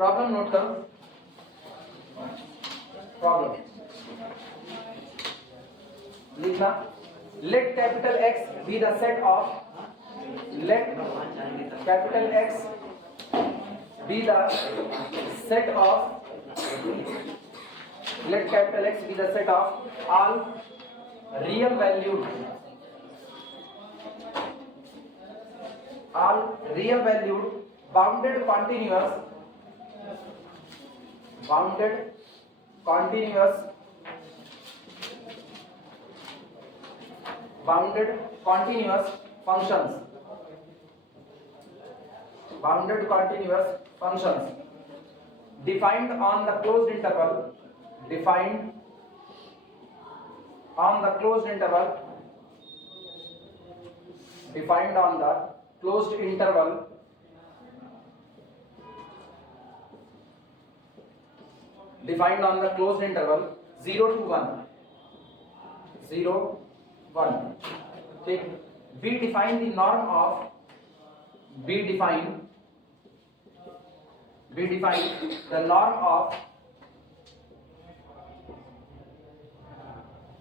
Problem note करो। Problem लिखना, let capital x be the set of, let capital x be the set of, let capital X be the set of all real valued bounded continuous functions defined on the closed interval defined on the closed interval 0 to 1 ठीक। we define the norm of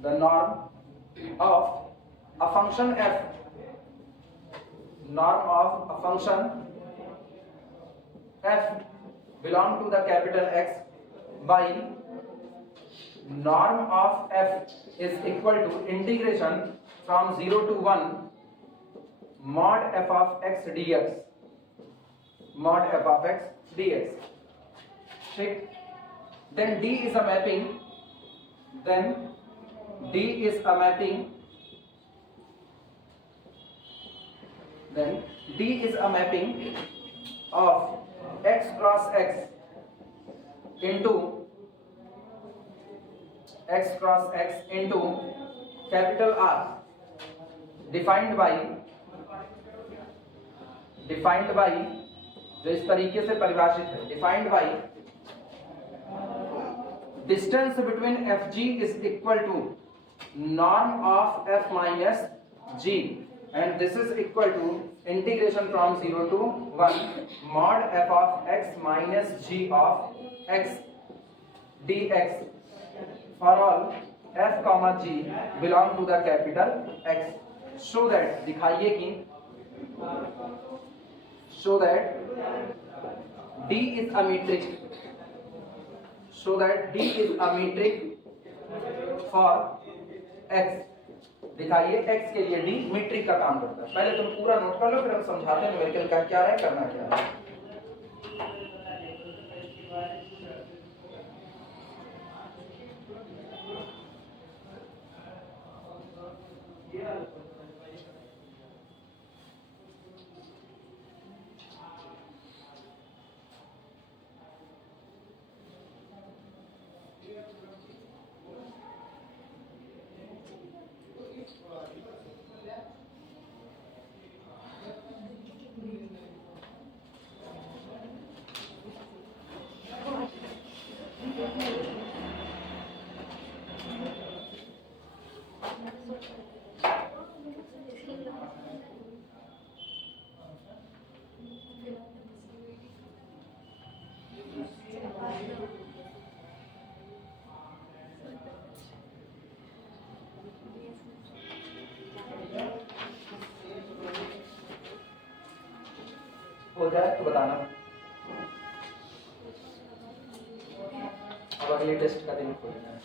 the norm of a function f, belong to the capital X by norm of f is equal to integration from 0 to 1 mod f of x dx, ठीक। then D is a mapping of x cross x into capital R defined by जो इस तरीके से परिभाषित है, defined by distance between fg is equal to norm of f minus g, and this is equal to integration from 0 to 1 mod f of x minus g of x dx for all f comma g belong to the capital X, so that दिखाइए कि D is a metric for x, दिखाइए x के लिए D metric का काम करता है। पहले तुम पूरा नोट कर लो, फिर हम समझाते हैं न्यूमेरिकल का क्या है, करना क्या है। हो जाए तो बताना। अब अगले टेस्ट का दिन खोलना है।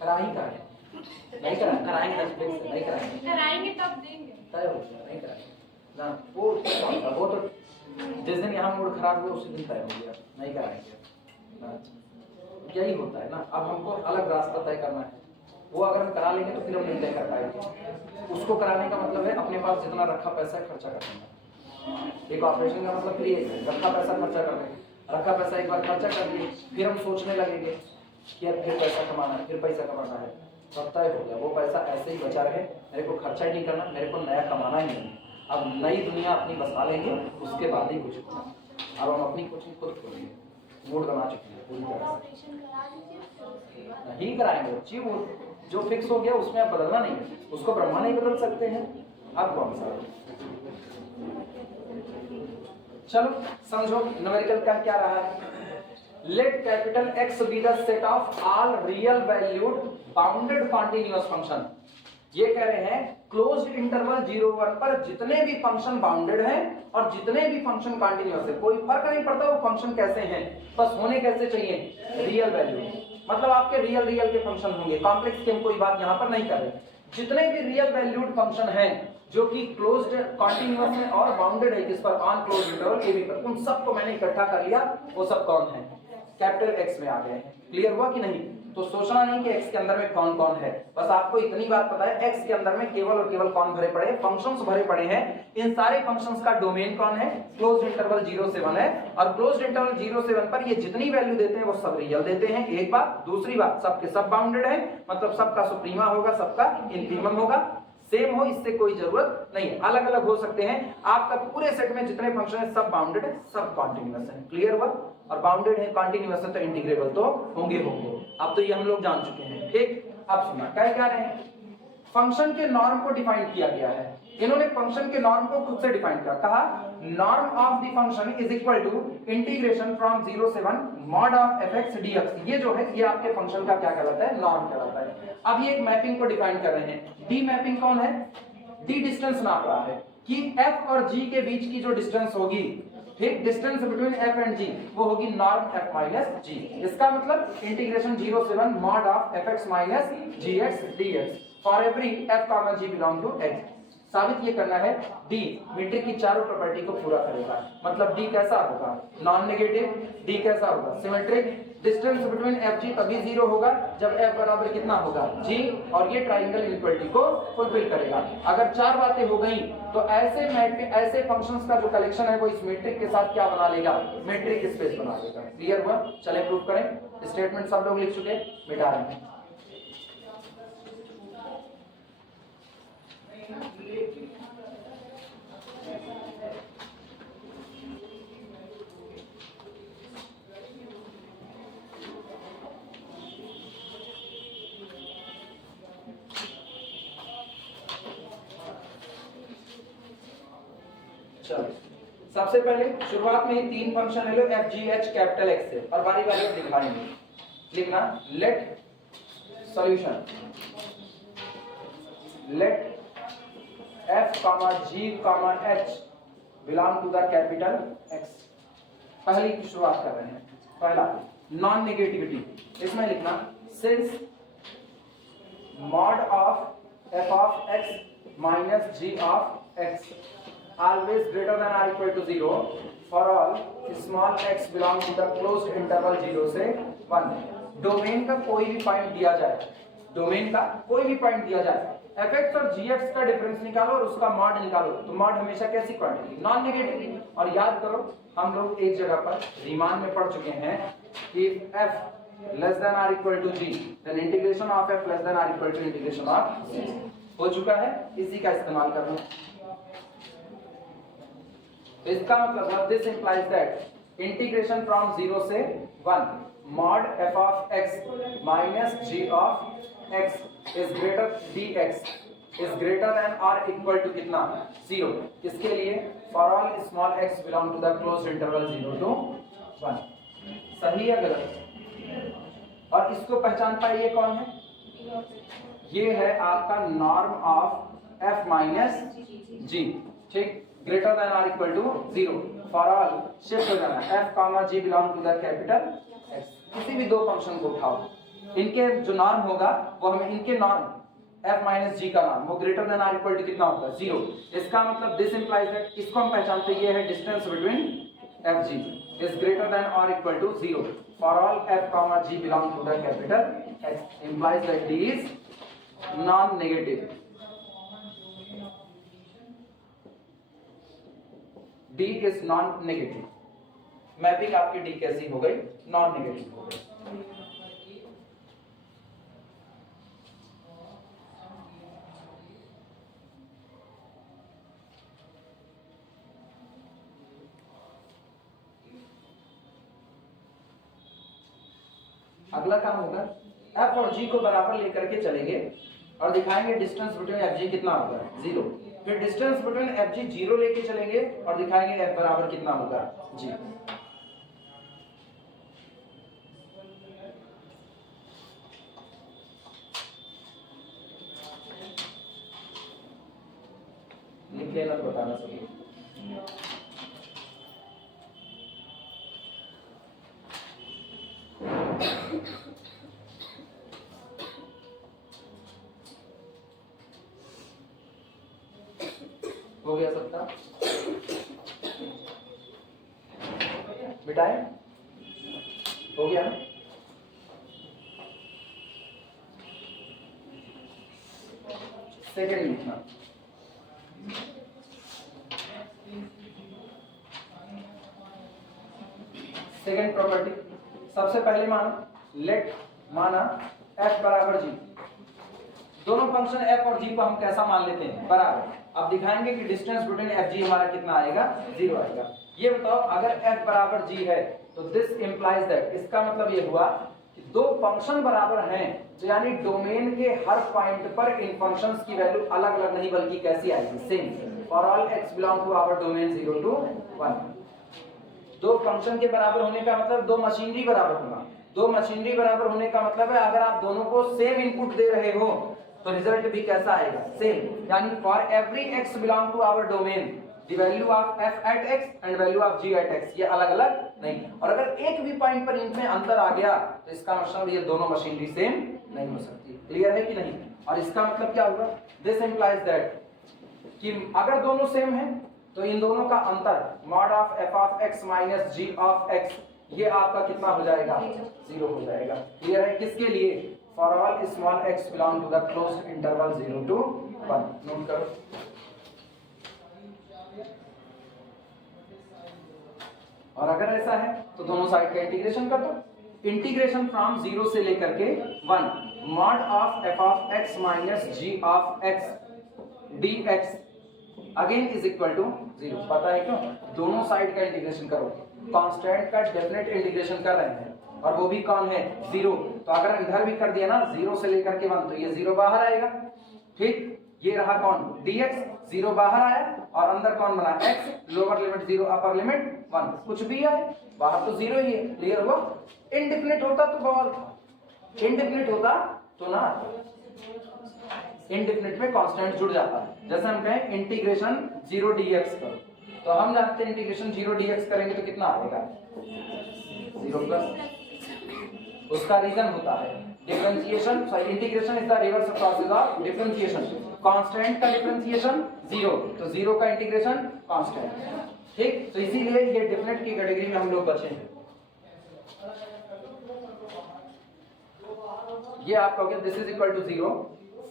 कराएंगे का है? नहीं कराएंगे 10 मिनट से नहीं कराएंगे तब देंगे। तय हो गया, नहीं कराएंगे ना, वो तो जिस दिन यहाँ मूड खराब हुआ उसी दिन तय हो गया, नहीं कराएंगे। यही होता है ना। अब हमको अलग रास्ता तय करना है, वो अगर हम करा लेंगे तो फिर हम नहीं तय कर पाएंगे। उसको कराने का मतलब है अपने पास जितना रखा पैसा खर्चा कर देना। एक ऑपरेशन का मतलब फिर ये है, रखा पैसा खर्चा कर देंगे। रखा पैसा एक बार खर्चा कर दिए, फिर हम सोचने लगेंगे कि यार फिर पैसा कमाना है, फिर पैसा कमाना है, तब तय हो गया वो पैसा ऐसे ही बचा रहे, मेरे को खर्चा ही नहीं करना, मेरे को नया कमाना ही नहीं। अब नई दुनिया अपनी बसा लेंगे, उसके बाद ही कुछ होगा। अब हम अपनी कोचिंग खुद खोलेंगे, मूड बना चुके हैं पूरी तरह से। नहीं कराएंगे बच्ची, वो जो फिक्स हो गया उसमें आप बदलना नहीं है, उसको ब्रह्मा नहीं बदल सकते हैं। अब कौन सा चलो समझो न्यूमेरिकल का क्या रहा है। Let capital X be the set of all real valued bounded continuous function. ये कह रहे हैं क्लोज्ड इंटरवल 0-1 पर जितने भी फंक्शन बाउंडेड हैं और जितने भी फंक्शन कॉन्टिन्यूअस है, कोई फर्क नहीं पड़ता वो फंक्शन कैसे हैं, बस होने कैसे चाहिए, रियल वैल्यू। मतलब आपके रियल के फंक्शन होंगे, कॉम्प्लेक्स की हम कोई बात यहां पर नहीं कर रहे। जितने भी रियल वैल्यूड फंक्शन हैं जो कि क्लोज्ड कॉन्टिन्यूअस है और बाउंडेड है किस पर, on closed interval A B पर, उन सबको मैंने इकट्ठा कर लिया। वो सब कौन है, कैपिटल X में आ गए हैं। क्लियर हुआ कि नहीं? तो सोचना नहीं कि X के अंदर में कौन कौन है, बस आपको इतनी बात पता है X के अंदर में केवल और केवल कौन भरे पड़े, फंक्शंस भरे पड़े हैं। इन सारे फंक्शंस का डोमेन कौन है, क्लोज्ड इंटरवल 0 से 1 है, और क्लोज्ड इंटरवल 0 से 1 पर ये जितनी वैल्यू देते हैं वो सब रियल देते हैं, एक बात। दूसरी बात, सबके सब बाउंडेड है, मतलब सबका सुप्रीमा होगा, सबका इंफीमम होगा। सेम हो इससे कोई जरूरत नहीं है, अलग अलग हो सकते हैं। आपका पूरे सेट में जितने फंक्शन है सब बाउंडेड है, सब कॉन्टिन्यूअस है। क्लियर हुआ? और बाउंडेड है, कॉन्टिन्यूअस है, तो इंटीग्रेबल तो होंगे। अब तो ये हम लोग जान चुके हैं। ठीक, अब सुना क्या रहे हैं, फंक्शन के नॉर्म को डिफाइन किया गया है। इन्होंने फंक्शन के नॉर्म को खुद से डिफाइन किया, कहा norm of the function is equal to integration from 0 से 1 मॉड ऑफ fx dx। ये जो है ये आपके फंक्शन का क्या कहलाता है, नॉर्म कहलाता है। अब ये एक मैपिंग को डिफाइन कर रहे हैं। डी मैपिंग कौन है, डी डिस्टेंस नाप रहा है कि f और g के बीच की जो डिस्टेंस होगी, ठीक, distance between f and g, वो होगी नॉर्म f माइनस g। इसका मतलब इंटीग्रेशन 0 से 1 mod of fx minus gx dx for every f comma g belong to x। साबित ये करना है, D मीट्रिक की चारों प्रॉपर्टी को पूरा करेगा। मतलब D कैसा होगा, नॉन नेगेटिव, D कैसा होगा, सिमेट्रिक, डिस्टेंस बिटवीन FG तभी 0 होगा जब F बराबर कितना होगा, G, और ये ट्राइंगल इनइक्वालिटी को फुलफिल करेगा। अगर चार बातें हो गई तो ऐसे फंक्शंस का जो कलेक्शन है वो इस मीट्रिक के साथ क्या बना लेगा, मेट्रिक स्पेस बना लेगा। क्लियर हुआ? चले प्रूफ करें। स्टेटमेंट सब लोग लिख चुके, मिटा रहे हैं। चलो सबसे पहले शुरुआत में ही तीन फंक्शन ले लो f g h capital X से, और बारी बारी दिखाएंगे। लिखना let solution, let f g h belong to the capital X। पहली की शुरुआत कर रहे हैं। पहला नॉन नेगेटिविटी, इसमें लिखना since mod of f of x minus g of x always greater than or equal to 0 for all small x belong to the closed interval 0 से 1। डोमेन का कोई भी पॉइंट दिया जाए, डोमेन का कोई भी पॉइंट दिया जाए, fx और gx का डिफरेंस निकालो और उसका मॉड निकालो, तो मॉड हमेशा कैसी क्वांटिटी, नॉन नेगेटिव। और याद करो हम लोग एक जगह पर रीमान में पढ़ चुके हैं कि f less than or equal to g then integration of f less than or equal to integration of g हो चुका है। इसी का इस्तेमाल करना। इसका मतलब this implies that integration from 0 से 1 mod f of x minus g of x is greater dx is greater than और इक्वल टू कितना, 0। इसके लिए for all small x belong to the closed interval 0 to 1। सही है गलत? और इसको पहचान पाए ये कौन है, ये है आपका norm of f minus g, ठीक, ग्रेटर देन और equal to 0 for all shift हो जाना f comma g belong to the capital X। किसी भी दो फंक्शन को उठाओ, इनके जो नॉर्म होगा वो हमें इनके नॉर्म f माइनस g का नॉर्म वो ग्रेटर देन और इक्वल टू कितना होगा, 0। इसका मतलब दिस इंप्लाइज दैट, इसको हम पहचानते ये है distance between f g is greater than और equal to 0 for all f comma g belong to the capital X implies that d is non negative. D is non negative. Mapping आपकी D कैसी हो गई, non negative हो गई। अगला काम होगा f और g को बराबर लेकर के चलेंगे और दिखाएंगे डिस्टेंस बिटवीन f g कितना होगा, 0। फिर डिस्टेंस बिटवीन एफ जी 0 लेके चलेंगे और दिखाएंगे एफ बराबर कितना होगा जी। लिख लेना तो बताना सभी। हो गया सबका मिटाए? हो गया ना? सेकेंड लिखना। सेकेंड प्रॉपर्टी सबसे पहले माना लेट माना f बराबर g। दोनों फंक्शन f और g को हम कैसा मान लेते हैं? बराबर। अब दिखाएंगे कि डिस्टेंस बिटवीन f g हमारा कितना आएगा? 0 आएगा। ये बताओ अगर f बराबर g है तो दिस इंप्लाइज दैट, इसका मतलब ये हुआ कि दो फंक्शन बराबर हैं तो यानी डोमेन के हर पॉइंट पर इन फंक्शंस की वैल्यू अलग अलग नहीं बल्कि कैसी आएगी? Same. For all x belong to our domain 0 to 1। दो फंक्शन के बराबर होने का मतलब दो मशीनरी बराबर होना। दो मशीनरी बराबर होने का मतलब है अगर आप दोनों को सेम इनपुट दे रहे हो तो रिजल्ट भी कैसा आएगा? सेम। यानी for every x belong to our domain the value of f at x and value of g at x ये अलग अलग नहीं। और अगर एक भी पॉइंट पर इनमें अंतर आ गया तो इसका मतलब ये दोनों मशीनरी सेम नहीं हो सकती। क्लियर है कि नहीं? और इसका मतलब क्या होगा? दिस इंप्लाइज दैट कि अगर दोनों सेम हैं तो इन दोनों का अंतर mod of f of x minus g of x ये आपका कितना हो जाएगा? 0 हो जाएगा। क्लियर है? किसके लिए? For all small x belong to the closed interval 0 to 1। Note करो। और अगर ऐसा है तो दोनों साइड का इंटीग्रेशन कर दो। इंटीग्रेशन फ्रॉम 0 से लेकर के 1 mod of f of x minus g of x dx again is equal to 0। पता है क्यों? दोनों साइड का इंटीग्रेशन करो। कांस्टेंट का डेफिनेट इंटीग्रेशन कर रहे हैं और वो भी कौन है? 0। तो अगर इधर भी कर दिया ना 0 से लेकर के 1 तो ये 0 बाहर आएगा। ठीक, ये रहा कौन? dx 0 बाहर आया और अंदर कौन बना? x। Lower limit 0 upper limit 1। कुछ भी आए बाहर तो 0 ही है। क्लियर हुआ? इंडेफिनिट होता तो बवाल था, इंडेफिनिट होता तो ना, इंडेफिनिट में कांस्टेंट जुड़ जाता है। जैसे हम कहें इंटीग्रेशन 0 dx करो तो हम जानते हैं इंटीग्रेशन 0 dx करेंगे तो कितना आएगा? 0 प्लस। उसका रीजन होता है differentiation, sorry integration is the reverse process of differentiation. Constant का डिफरेंशिएशन 0 तो 0 का इंटीग्रेशन कांस्टेंट। ठीक, तो इसीलिए ये डेफिनेट की कैटेगरी में हम लोग बचे हैं। ये आप कहोगे this is equal to 0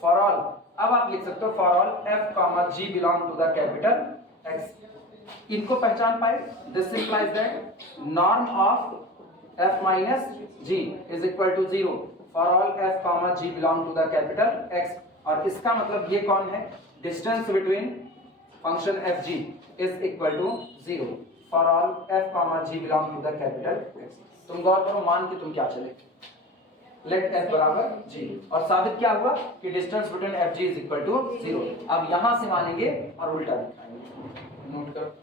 for all. अब आप लिख सकते हो for all f comma g belong to the capital x। इनको पहचान पाए? This implies that norm of f minus g is equal to 0 for all f comma g belong to the capital x। और इसका मतलब ये कौन है? Distance between function f g is equal to 0 for all f comma g belong to the capital x। तुम गौर करो, मान के तुम क्या चले? लेट f बराबर g और साबित क्या हुआ कि distance between f g is equal to 0। अब यहां से मानेंगे और उल्टा दिखाएंगे। नोट करो।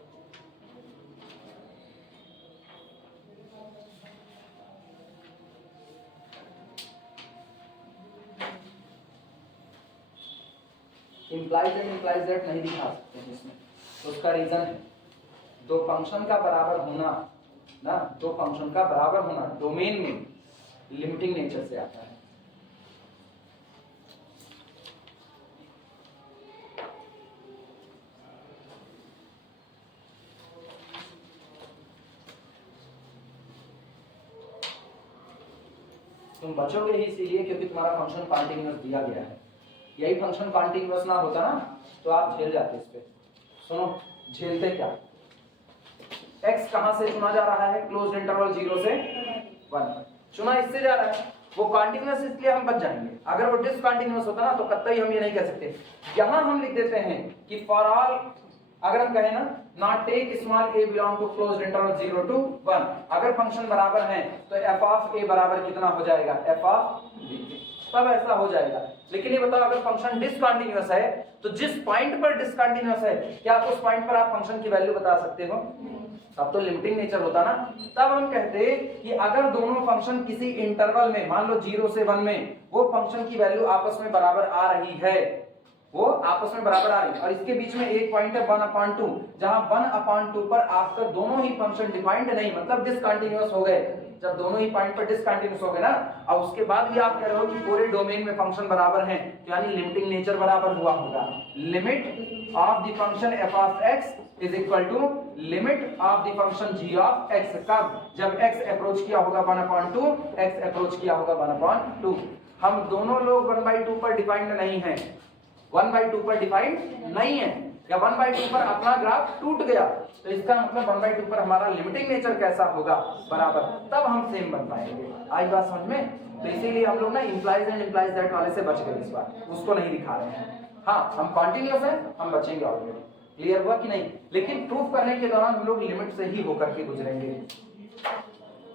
इंप्लाइज एंड इंप्लाइज दैट नहीं दिखा सकते हैं इसमें, तो उसका रीजन है दो फंक्शन का बराबर होना ना, दो फंक्शन का बराबर होना डोमेन में लिमिटिंग नेचर से आता है। तुम बचोगे ही इसीलिए क्योंकि तुम्हारा फंक्शन कॉन्टिन्यूअस दिया गया है। यही फंक्शन कॉन्टिन्यूअस ना होता ना तो आप झेल जाते इस पे। सुनो, झेलते क्या? x कहां से चुना जा रहा है? क्लोज्ड इंटरवल 0 से 1 चुना इससे जा रहा है। वो कॉन्टिन्यूअस इसलिए हम बच जाएंगे। अगर वो डिसकंटिन्यूअस होता ना तो कतई हम ये नहीं कह सकते। यहां हम लिख देते हैं कि फॉर ऑल, अगर हम कहें ना not take small a belong to closed interval 0 to 1, अगर फंक्शन बराबर है तो f ऑफ a बराबर कितना हो जाएगा? f of b। तब ऐसा हो जाएगा। लेकिन ये बताओ अगर फंक्शन डिसकंटीन्यूअस है तो जिस पॉइंट पर डिसकंटीन्यूअस है क्या आप उस पॉइंट पर आप फंक्शन की वैल्यू बता सकते हो? अब तो लिमिटिंग नेचर होता ना। तब हम कहते कि अगर दोनों फंक्शन किसी इंटरवल में मान लो 0 से 1 में वो फंक्शन की वैल्यू आपस में बराबर आ रही है, वो आपस में बराबर आ रही है और इसके बीच में एक पॉइंट है 1/2 जहां 1/2 पर आफ्टर दोनों ही फंक्शन डिफाइंड नहीं मतलब डिसकंटीन्यूअस हो गए, जब दोनों ही पॉइंट पर डिसकंटीन्यूअस हो गए ना और उसके बाद भी आप कह रहे हो कि पूरे डोमेन में फंक्शन बराबर हैं तो यानी लिमिटिंग नेचर बराबर हुआ होगा। Limit of the function f of x is equal to limit of the function g of x कब? जब x अप्रोच किया होगा 1/2, x अप्रोच किया होगा 1/2। हम दोनों लोग 1/2 पर डिफाइंड नहीं हैं, 1/2 पर डिफाइंड नहीं है या 1/2 पर अपना ग्राफ टूट गया तो इसका मतलब 1/2 पर हमारा लिमिटिंग नेचर कैसा होगा? बराबर, तब हम सेम बन पाएंगे। आई बात समझ में? तो इसीलिए हम लोग ना इंप्लाइज एंड इंप्लाइज दैट वाले से बच गए, इस बार उसको नहीं दिखा रहे हैं। हाँ हम कॉन्टिन्यूअस है हम बचेंगे ऑलरेडी। क्लियर हुआ कि नहीं? लेकिन प्रूफ करने के दौरान हम लोग लिमिट से ही होकर के गुजरेंगे।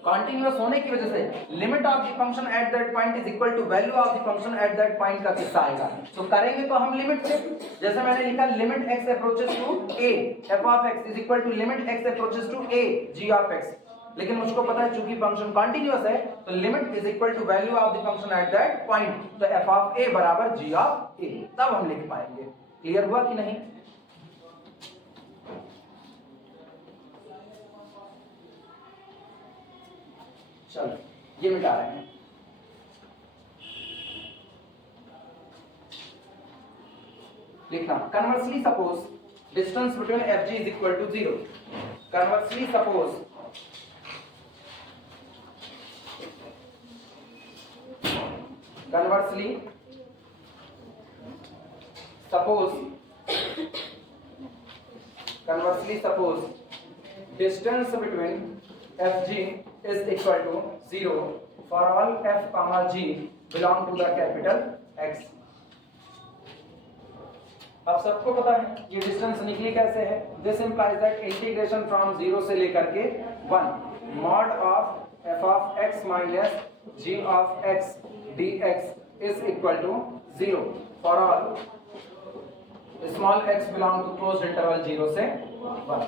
कॉन्टिन्यूअस होने की वजह से limit of the function at that point is equal to value of the function at that point का किस्सा आएगा। तो करेंगे तो हम लिमिट से, जैसे मैंने लिखा limit x approaches to a f of x is equal to limit x approaches to a g of x। लेकिन मुझको पता है चूंकि फंक्शन कॉन्टिन्यूअस है तो limit is equal to value of the function at that point, तो f of a बराबर g of a, तब हम लिख पाएंगे। क्लियर हुआ कि नहीं? चलो ये मिटा रहे हैं। लिखना conversely suppose distance between fg is equal to 0। Conversely suppose distance between fg is equal to 0 for all f comma g belong to the capital X। अब सबको पता है ये डिस्टेंस निकली कैसे है। This implies that integration from 0 से लेकर के 1 mod of f of x minus g of x dx is equal to 0 for all small x belong to closed interval 0 से 1।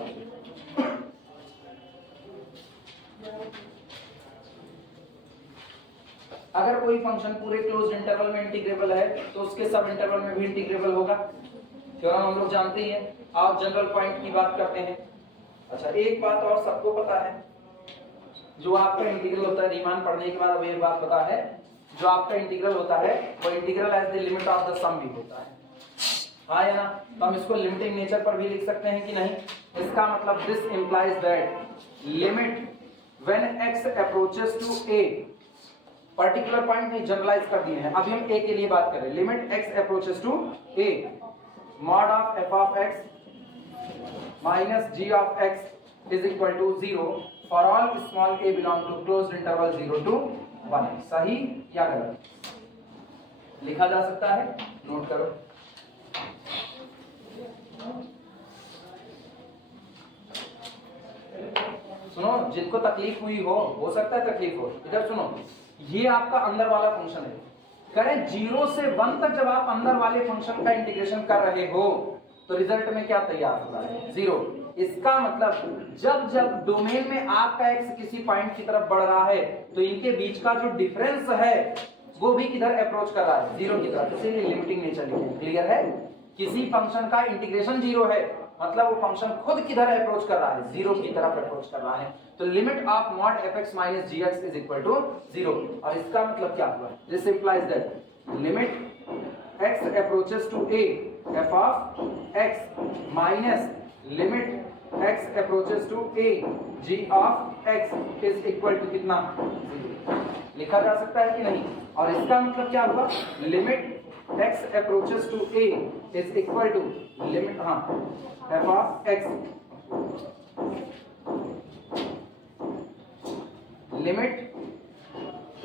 अगर कोई फंक्शन पूरे क्लोज्ड इंटरवल में इंटीग्रेबल है तो उसके सब इंटरवल में भी इंटीग्रेबल होगा। थ्योरम हम लोग जानते ही हैं। आप जनरल पॉइंट की बात करते हैं। अच्छा एक बात और सबको पता है, जो आपका इंटीग्रल होता है रीमान पढ़ने के बाद अब ये बात पता है, जो आपका इंटीग्रल होता है वो integral as the limit of the sum भी होता है। हाँ या ना? तो हम इसको लिमिटिंग नेचर पर भी लिख सकते हैं कि नहीं? इसका मतलब this implies that limit when x approaches to a, particular point नहीं जनरलाइज कर दिए हैं। अभी हम a के लिए बात कर रहे हैं। Limit x approaches to a mod of f of x minus g of x is equal to 0 for all small a belong to closed interval 0 to 1। सही या गलत लिखा जा सकता है, नोट करो। सुनो जिनको तकलीफ हुई हो सकता है तकलीफ हो, इधर सुनो। ये आपका अंदर वाला फंक्शन है। करें 0 से 1 तक जब आप अंदर वाले फंक्शन का इंटीग्रेशन कर रहे हो तो रिजल्ट में क्या तैयार होता है? 0। इसका मतलब जब जब डोमेन में आपका x किसी पॉइंट की तरफ बढ़ रहा है तो इनके बीच का जो डिफरेंस है वो भी किधर अप्रोच कर रहा है? 0 की तरफ। इसीलिए लिमिटिंग नेचर लिखे। क्लियर है? किसी फंक्शन का इंटीग्रेशन 0 है मतलब वो फंक्शन खुद किधर अप्रोच कर रहा है? 0 की तरफ अप्रोच कर रहा है। तो limit of mod fx minus gx is equal to 0। और इसका मतलब क्या हुआ? This implies that limit x approaches to a f of x minus limit x approaches to a g of x is equal to कितना? 0। लिखा जा सकता है कि नहीं? और इसका मतलब क्या हुआ? Limit x approaches to a is equal to limit f of x limit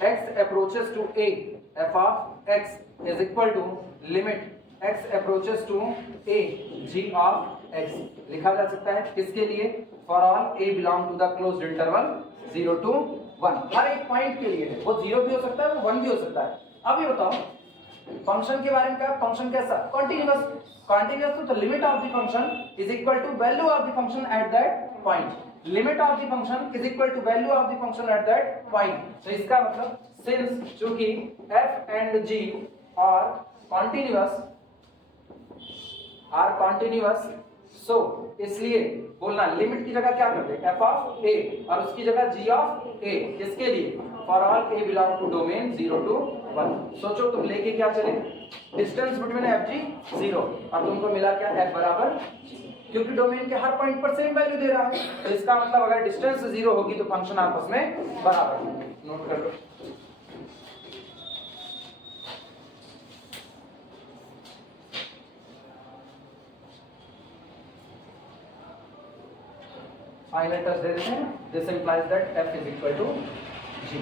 x approaches to a f of x is equal to limit x approaches to a g of x। लिखा जा सकता है किसके लिए? for all a belong to the closed interval 0 to 1। हर एक point के लिए है। वो 0 भी हो सकता है वो 1 भी हो सकता है। अब ये बताओ फंक्शन के बारे में क्या, फंक्शन कैसा, कॉन्टिन्यूअस, कॉन्टिन्यूअस तो limit of the function is equal to value of the function at that point, limit of the function is equal to value of the function at that point. तो इसका मतलब since चूंकि f and g are continuous so इसलिए बोलना limit की जगह क्या कर दे f ऑफ a और उसकी जगह g ऑफ a, किसके लिए, for all a belong to domain 0 to 1। सोचो तुम लेके क्या चले, डिस्टेंस बिटवीन fg 0 और तुमको मिला क्या f बराबर, क्योंकि डोमेन के हर पॉइंट पर सेम वैल्यू दे रहा है, तो इसका मतलब अगर डिस्टेंस 0 होगी तो फंक्शन आपस में बराबर होंगे। नोट कर लो। फाइनल टच दे देते हैं, this implies that f is equal to g,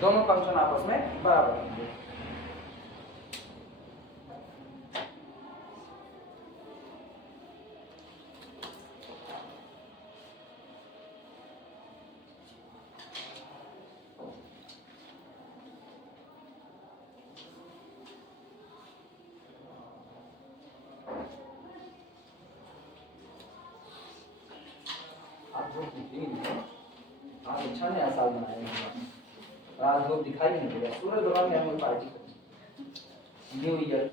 दोनों फंक्शन आपस में बराबर होंगे। आज अच्छा नया साल मनाया, आज लोग दिखाई नहीं देगा, सूरज भगवान की हम लोग पार्टी करें, न्यू ईयर।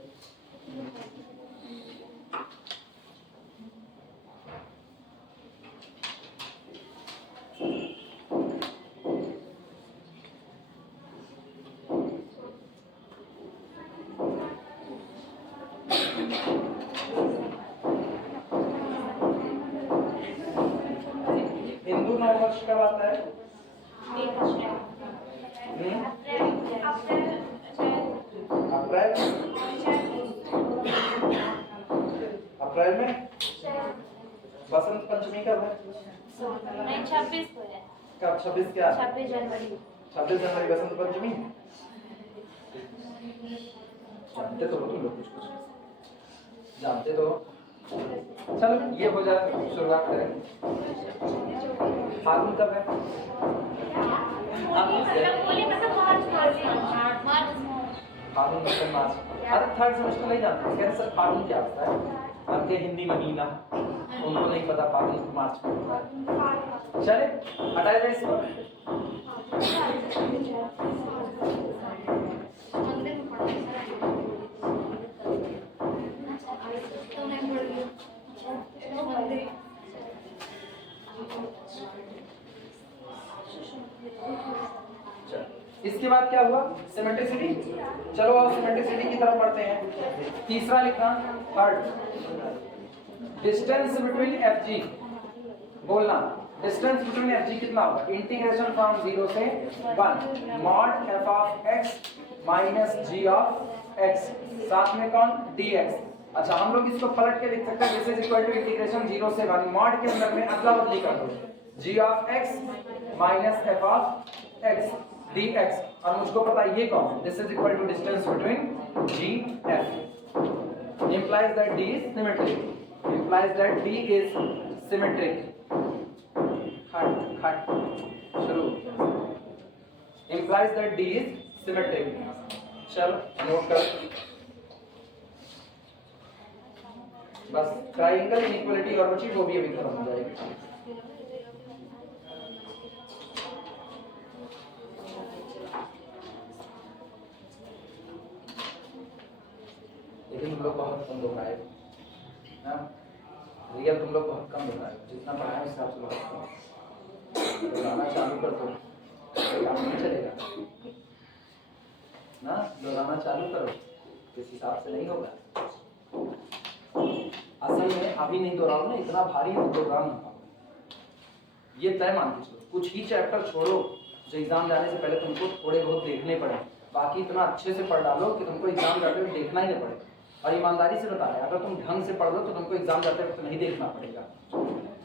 हिंदू नववर्ष कब आता है? अप्रैल में। बसंत पंचमी कब है? नहीं 26 को है। कब 26 क्या? 26 जनवरी। 26 जनवरी बसंत पंचमी। जानते तो हो तुम लोग, कुछ जानते तो। चलो ये हो जाए, शुरुआत करें। फागुन कब है? फागुन मतलब मार्च। अरे थर्ड सेमेस्टर नहीं जानते, कह रहे सर फागुन क्या होता है? आपके हिंदी महीना उनको नहीं पता फागुन मार्च में होता है। चले हटाया जाए इसको। इसके बाद क्या हुआ? सिमेट्रिसिटी। चलो अब सिमेट्रिसिटी की तरफ बढ़ते हैं। तीसरा लिखना, थर्ड, डिस्टेंस बिटवीन fg। बोलना डिस्टेंस बिटवीन fg कितना होगा? इंटीग्रेशन फ्रॉम 0 से 1 mod f of x minus g of x, साथ में कौन? dx। अच्छा हम लोग इसको पलट के लिख सकते हैं, this is equal to integration 0 से 1 मॉड के अंदर में अदला बदली कर दो, g of x minus f of x dx, और मुझको पता है ये कौन है, this is equal to distance between g f, implies that d is symmetric, implies that d is symmetric। खट शुरू, implies that d is symmetric। चलो नोट कर, बस ट्रायंगल इनइक्वालिटी और बची वो भी अभी खत्म हो जाएगी। लेकिन तुम लोग बहुत कम लोग आए ना, रियल तुम लोग बहुत कम लोग आए, जितना पढ़ाया उस हिसाब से बहुत कम। दोहराना चालू कर दो, काम नहीं चलेगा ना, दोहराना चालू करो, इस हिसाब से नहीं होगा। असल में अभी नहीं दोहराओ ना, इतना भारी प्रोग्राम होगा, ये तय मान के चलो। कुछ ही चैप्टर छोड़ो जो एग्जाम जाने से पहले तुमको थोड़े बहुत देखने पड़े, बाकी इतना अच्छे से पढ़ डालो कि तुमको एग्जाम जाते हुए देखना ही नहीं पड़े। और ईमानदारी से बता रहे, अगर तुम ढंग से पढ़ लो तो तुमको एग्जाम जाते वक्त नहीं देखना पड़ेगा।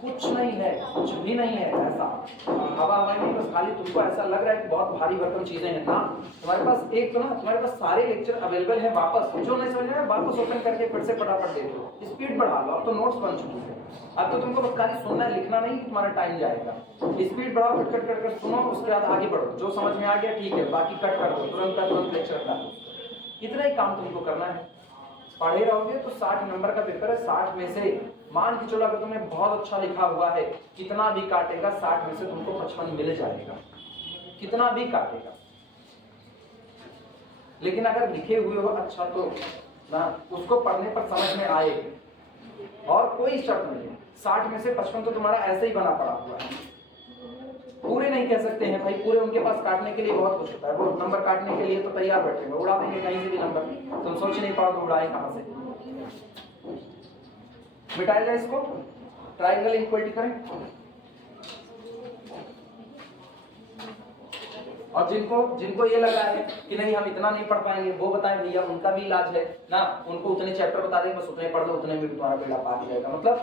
कुछ नहीं है, कुछ भी नहीं है ऐसा। हवा हवा नहीं, बस खाली तुमको ऐसा लग रहा है कि बहुत भारी भरकम चीजें हैं ना। तुम्हारे पास एक तो ना, तुम्हारे पास सारे लेक्चर अवेलेबल है, वापस जो नहीं समझ में आया वापस ओपन करके फिर से फटाफट देख लो, स्पीड बढ़ा लो। अब तो नोट्स बन चुकी है, अब तो तुमको बस खाली सुनना है, लिखना नहीं, तुम्हारा टाइम जाएगा। स्पीड बढ़ाओ, कट कट कट कर सुनो, उसके बाद आगे बढ़ो, जो समझ में आ गया ठीक है, बाकी कट कर दो, तुरंत का तुरंत लेक्चर हटा दो। इतना ही काम तुमको करना है। पढ़े रहोगे तो 60 नंबर का पेपर है। 60 में से मान के चलो अगर तुमने बहुत अच्छा लिखा हुआ है, कितना भी काटेगा 60 में से तुमको 55 मिल जाएगा, कितना भी काटेगा। लेकिन अगर लिखे हुए हो अच्छा तो ना, उसको पढ़ने पर समझ में आए, और कोई शर्त नहीं है। 60 में से 55 तो तुम्हारा ऐसे ही बना पड़ा हुआ है। पूरे नहीं कह सकते हैं भाई, पूरे उनके पास काटने के लिए बहुत कुछ होता है, वो नंबर काटने के लिए तो तैयार बैठे हैं, उड़ा देंगे कहीं से भी नंबर, तुम सोच नहीं पाओगे उड़ाए कहां से। मिटाया जाए इसको, ट्रायंगल इक्वलिटी करें। और जिनको ये लगा है कि नहीं हम इतना नहीं पढ़ पाएंगे, वो बताएं भैया, उनका भी इलाज है ना, उनको उतने चैप्टर बता देंगे, बस उतने पढ़ लो, उतने में भी तुम्हारा बेड़ा पार जाएगा, मतलब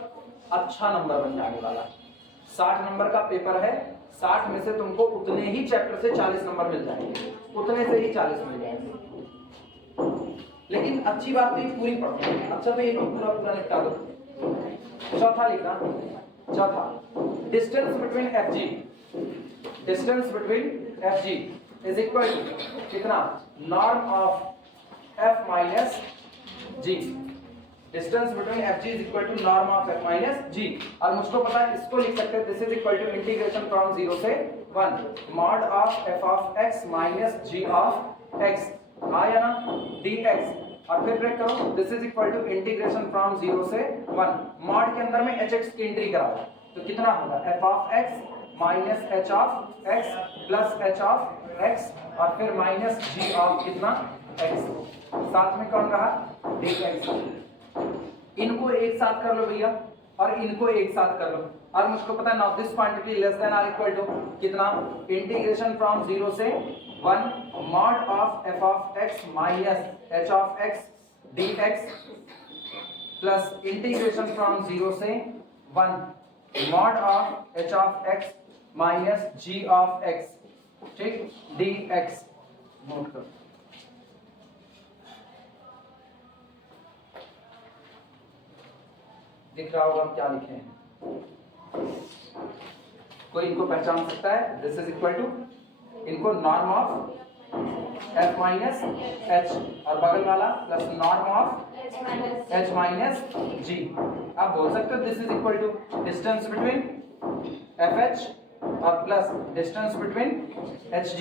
अच्छा नंबर बन जाने वाला। 60 नंबर का पेपर है, 60 में से तुमको उतने ही चैप्टर से 40 नंबर मिल जाएंगे, उतने से ही 40 मिल जाएंगे। लेकिन अच्छी बात है पूरी पढ़ो, अच्छा तो ये पूरा पूरा निपटा दो। चौथा लिखना, चौथा, distance between FG, distance between FG is equal to कितना, norm of F minus G। Distance between FG is equal to norm of F minus G। और मुझको पता है, इसको लिख सकते हैं, this is equal to integration from 0 से 1 mod of F of x minus G of x, आया ना, dx। और फिर ब्रेक करो, this is equal to integration from 0 से 1, मॉड के अंदर में hx की एंट्री कराओ, तो कितना होगा, f of x minus h of x plus h of x, और फिर माइनस g ऑफ कितना, x, साथ में कौन रहा, dx। इनको एक साथ कर लो भैया, और इनको एक साथ कर लो। और मुझको पता है now this quantity less than or equal to कितना, इंटीग्रेशन फ्रॉम 0 से 1 mod of f of x minus h of x dx plus integration from 0 से 1 mod of h of x minus g of x, ठीक, dx। Note करो, दिख रहा होगा क्या लिखे हैं, कोई इनको पहचान सकता है, दिस इज इक्वल टू, इनको norm of f minus h, और बगल वाला plus norm of h minus g। आप बोल सकते हो this is equal to distance between fh और plus distance between hg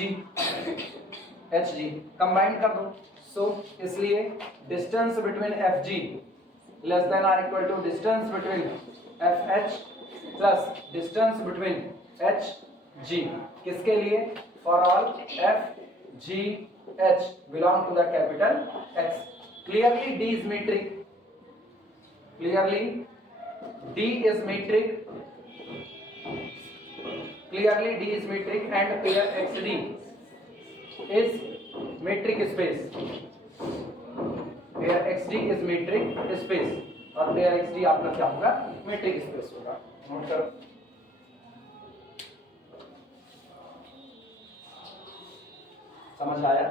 combine कर दो। सो इसलिए distance between fg less than or equal to distance between fh plus distance between hg, किसके लिए, for all f,g,h belong to the capital X. Clearly D is metric, clearly D is metric, clearly D is metric, and pair XD is metric space, pair XD is metric space, और pair XD आपका क्या होगा, metric space होगा। Note करो, समझ आया।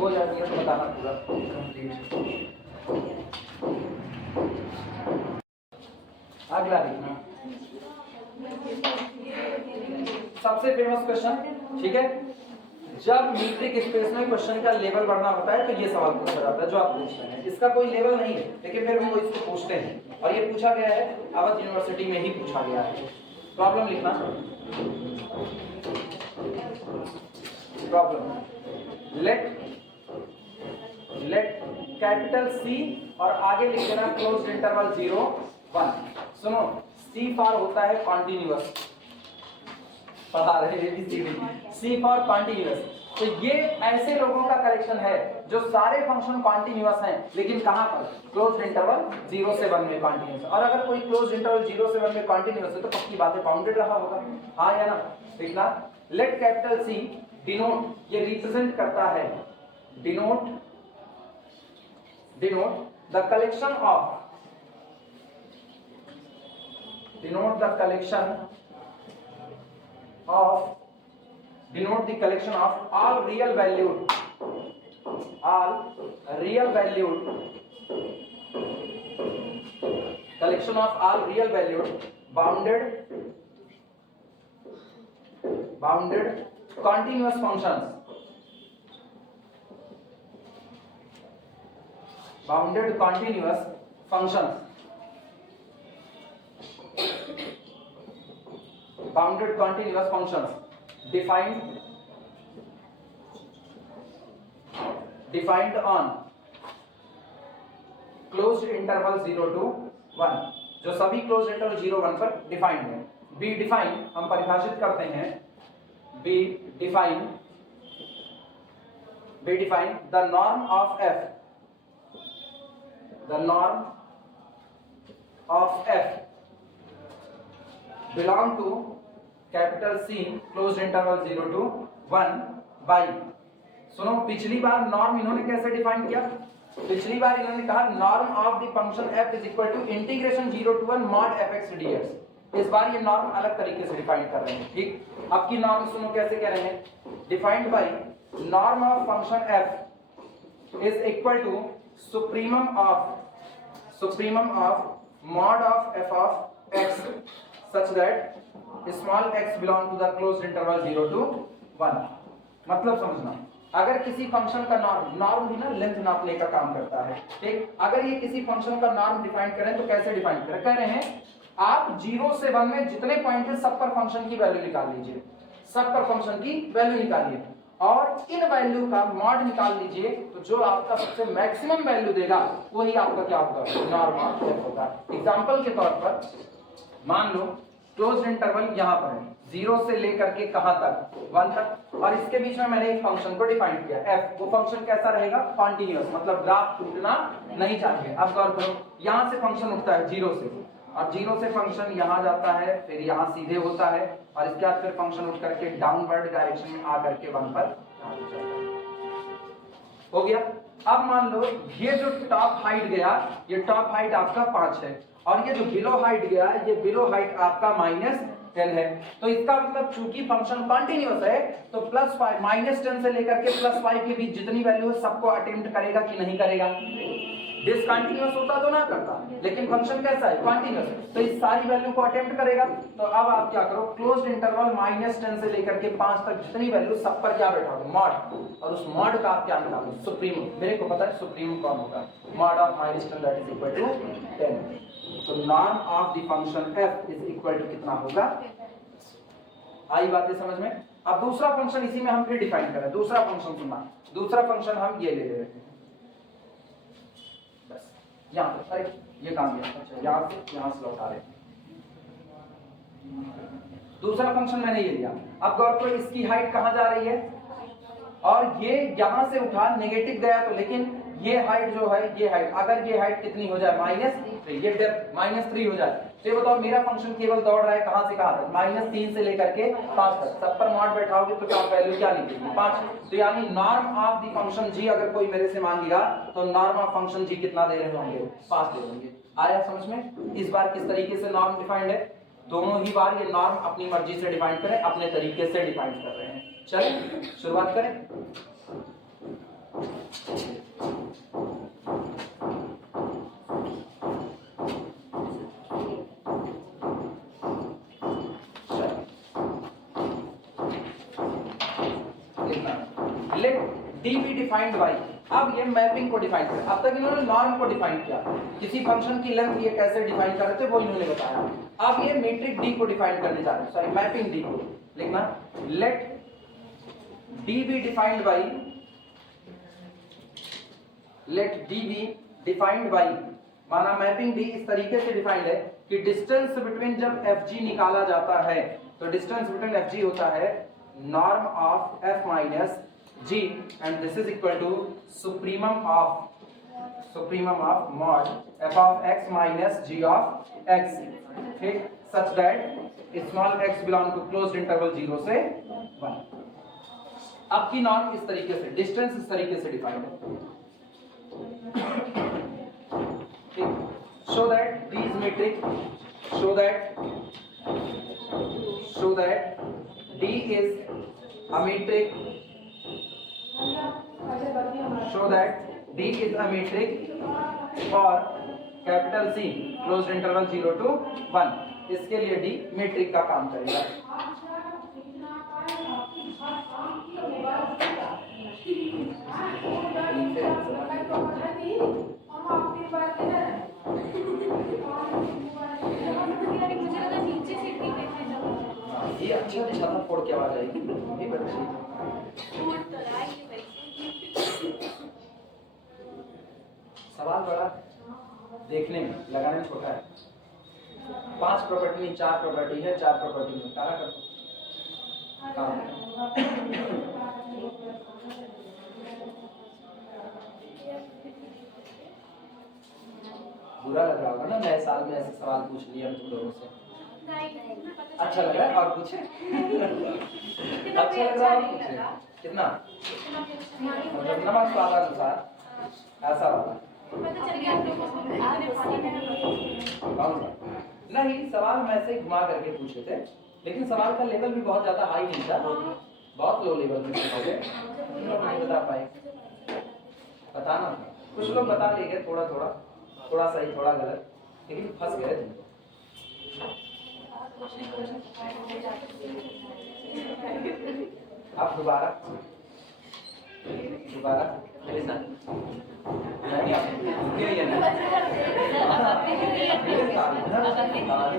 हो जाती है तो बताना पूरा कंप्लीट। अगला देखना, सबसे फेमस क्वेश्चन, ठीक है, जब मीट्रिक स्पेस में क्वेश्चन का लेवल बढ़ना होता है तो ये सवाल पूछा जाता है जो आप पूछ रहे हैं। इसका कोई लेवल नहीं है लेकिन फिर वो इसको पूछते हैं और ये पूछा गया है अवध यूनिवर्सिटी में ही पूछा गया है। प्रॉब्लम लिखना, प्रॉब्लम लेट कैपिटल सी और आगे लिख देना क्लोज्ड इंटरवल 0 1। सुनो, सी फॉर होता है कॉन्टिन्यूअस, पढ़ा रहे हैं सी फॉर कॉन्टिन्यूअस। तो ये ऐसे लोगों का कलेक्शन है जो सारे फंक्शन कॉन्टिन्यूअस हैं लेकिन कहां पर, क्लोज्ड इंटरवल 0 से 1 में कॉन्टिन्यूअस। और अगर कोई क्लोज्ड इंटरवल 0 से 1 में कॉन्टिन्यूअस है तो पक्की बात है बाउंडेड रहा होगा, हाँ या ना। देखना, लेट कैपिटल सी डिनोट, ये रिप्रेजेंट करता है, denote the collection of, denote the collection of all real valued collection of all real valued bounded continuous functions, bounded continuous functions, bounded continuous functions defined on closed interval 0 to 1, जो सभी closed interval 0 1 पर defined है। Be define हम परिभाषित करते हैं, be define the norm of f, the norm of f belong to capital C closed interval 0 to 1 by, सुनो पिछली बार नॉर्म इन्होंने कैसे डिफाइन किया, पिछली बार इन्होंने कहा norm of the function f is equal to integration 0 to 1 mod fx dx। इस बार ये नॉर्म अलग तरीके से डिफाइन कर रहे हैं, ठीक। अब की नॉर्म सुनो कैसे कह रहे हैं, defined by norm of function f is equal to supremum of mod of f of x such that small x belong to the closed interval 0 to 1। मतलब समझना, अगर किसी फंक्शन का नॉर्म भी ना लेंथ नापने का काम करता है, ठीक। अगर ये किसी फंक्शन का नॉर्म डिफाइन करें तो कैसे डिफाइन करें, कह रहे हैं आप 0 से 1 में जितने पॉइंट है सब पर फंक्शन की वैल्यू निकाल लीजिए, सब पर फंक्शन की वैल्यू निकालिए और इन वैल्यू का मॉड निकाल लीजिए, तो जो आपका सबसे मैक्सिमम वैल्यू देगा वही आपका क्या होगा, नॉर्म ऑफ f होगा। एग्जांपल के तौर पर मान लो क्लोज्ड इंटरवल यहां पर है 0 से लेकर के कहां तक, 1 तक, और इसके बीच में मैंने एक फंक्शन को डिफाइन किया f। वो फंक्शन कैसा रहेगा, कॉन्टिन्यूअस, मतलब ग्राफ टूटना नहीं चाहिए। अब गौर करो, यहां से फंक्शन उठता है 0 से, और 0 से फंक्शन यहां जाता है, फिर यहां सीधे होता है और इसके बाद फिर फंक्शन उठ करके डाउनवर्ड डायरेक्शन में आ करके 1 पर हो गया। अब मान लो ये जो टॉप हाइट गया, ये टॉप हाइट आपका 5 है और ये जो बिलो हाइट गया, ये बिलो हाइट आपका -10 है। तो इसका मतलब चूंकि फंक्शन कॉन्टिन्यूअस है तो +5 -10 से लेकर के +5 के बीच जितनी वैल्यू है सबको अटेम्प्ट करेगा कि नहीं करेगा। डिसकंटिन्यूअस होता तो ना करता, लेकिन फंक्शन कैसा है, कॉन्टिन्यूअस, तो इस सारी वैल्यू को अटेम्प्ट करेगा। तो अब आप क्या करो, क्लोज्ड इंटरवल -10 से लेकर के 5 तक जितनी वैल्यू सब पर क्या बैठा दो, मॉड, और उस मॉड का आप क्या निकालो, सुप्रीम। मेरे को पता है सुप्रीम कौन होगा, mod of -10 that is equal to 10। तो norm of the function f is equal to कितना होगा, आई बातें समझ में। अब दूसरा फंक्शन इसी में हम फिर डिफाइन करें, दूसरा फंक्शन सुनना, दूसरा फंक्शन हम ये ले लेते हैं बस यहाँ पे, अरे ये काम किया, अच्छा यहाँ से लौटा रहे। दूसरा फंक्शन मैंने ये लिया। अब गौर करो इसकी हाइट कहाँ जा रही है, और ये यहाँ से उठा नेगेटिव गया तो, लेकिन ये हाइट जो है, ये हाइट अगर ये हाइट कितनी हो जाए -3, ये डेप्थ -3 हो जाए, तो ये बताओ मेरा फंक्शन केवल दौड़ रहा है कहां से कहां तक, -3 से लेकर के 5 तक। सब पर मॉड बैठाओगे तो क्या वैल्यू क्या निकलेगी, 5। तो यानी norm of the function g अगर कोई मेरे से मांगेगा तो नॉर्म ऑफ फंक्शन g कितना दे रहे होंगे, 5 दे देंगे। आया समझ में। इस बार किस तरीके से नॉर्म डिफाइंड है, दोनों ही बार ये नॉर्म अपनी मर्जी से डिफाइन करें, अपने तरीके से डिफाइन कर रहे हैं। चलिए शुरुआत करें। dv डिफाइंड बाई, अब ये मैपिंग को डिफाइन कर, अब तक इन्होंने नॉर्म को डिफाइन किया, किसी फंक्शन की लेंथ ये कैसे डिफाइन कर रहे थे वो इन्होंने बताया। अब ये मीट्रिक d को डिफाइन करने जा रहे हैं, सॉरी मैपिंग d को लिखना, let dv defined by, let dv defined by, माना मैपिंग d इस तरीके से डिफाइंड है कि डिस्टेंस बिटवीन जब fg निकाला जाता है तो डिस्टेंस बिटवीन fg होता है norm of f minus g and this is equal to supremum of mod f of x minus g of x, ठीक, such that small x belong to closed interval 0 से 1। अब की norm इस तरीके से, distance इस तरीके से डिफाइंड है, ठीक, show that these metric show that d is a metric, show that d is a metric for capital C closed interval 0 to 1, इसके लिए d metric का काम करेगा। ये अच्छा निशाना फोड़ के आवाज आएगी, ये बच्ची सवाल बड़ा देखने में, लगाने में छोटा है, 5 प्रॉपर्टी नहीं 4 प्रॉपर्टी है, 4 प्रॉपर्टी में तारा कर बुरा लग रहा होगा ना, नए साल में ऐसे सवाल पूछ लिया तुम लोगों से, अच्छा लग रहा है और पूछे अच्छा लग रहा है और पूछे कितना मतलब नमक स्वादानुसार ऐसा वाला कौन सा नहीं, सवाल मैं ऐसे ही घुमा करके पूछे थे, लेकिन सवाल का लेवल भी बहुत ज्यादा हाई नहीं था, बहुत लो लेवल में पूछे, नहीं बता पाए, बताना था, कुछ लोग बता ले गए थोड़ा थोड़ा, थोड़ा सही थोड़ा गलत, लेकिन फंस गए तुम। आप दोबारा मेरे साथ नहीं, आप क्यों ये नहीं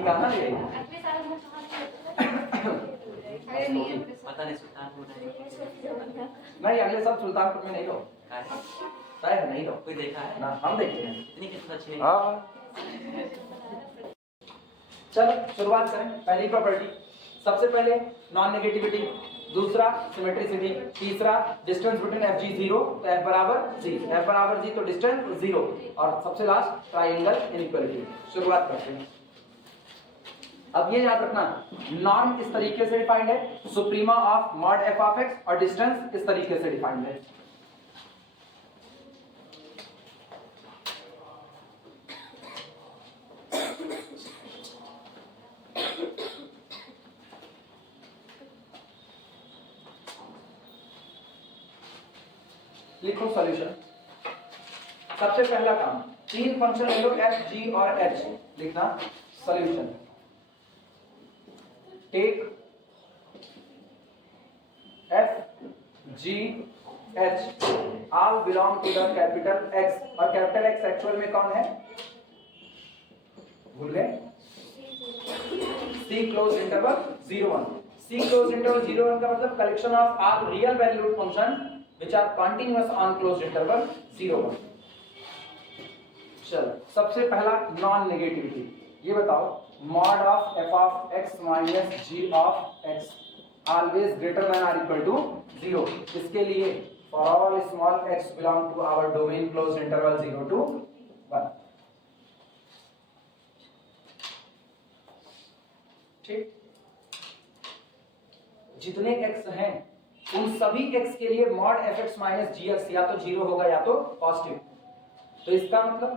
गाना ले पता नहीं सुल्तानपुर नहीं, अगले साल सुल्तानपुर में नहीं रहो, शायद नहीं रहो, कोई देखा है ना, हम देखते हैं इतनी कितना अच्छी है। हाँ चलो शुरुआत करें, पहली प्रॉपर्टी, सबसे पहले नॉन नेगेटिविटी, दूसरा सिमेट्रिसिटी, तीसरा डिस्टेंस बिटवीन fg 0 तो f बराबर g, f बराबर g तो डिस्टेंस 0, और सबसे लास्ट ट्रायंगल इनइक्वालिटी। शुरुआत करते हैं। अब ये याद रखना, नॉर्म इस तरीके से डिफाइंड है, suprema of mod f of x, और डिस्टेंस इस तरीके से डिफाइंड है। लिखो सॉल्यूशन। सबसे पहला काम, तीन फंक्शन ले लो f, g और h, लिखना solution. Take f, g, h all belong to the capital X, और कैपिटल X एक्चुअल में कौन है, भूल गए, C close interval 0 1, C close interval 0 1 का मतलब collection of all real valued function which are continuous on closed interval 0 1। चलो सबसे पहला नॉन नेगेटिविटी, ये बताओ mod of f of x minus g of x always greater than और equal to 0, इसके लिए for all small x belong to our domain closed interval 0 to 1, ठीक, जितने x हैं उन सभी x के लिए मॉड fx माइनस gx या तो 0 होगा या तो पॉजिटिव, तो इसका मतलब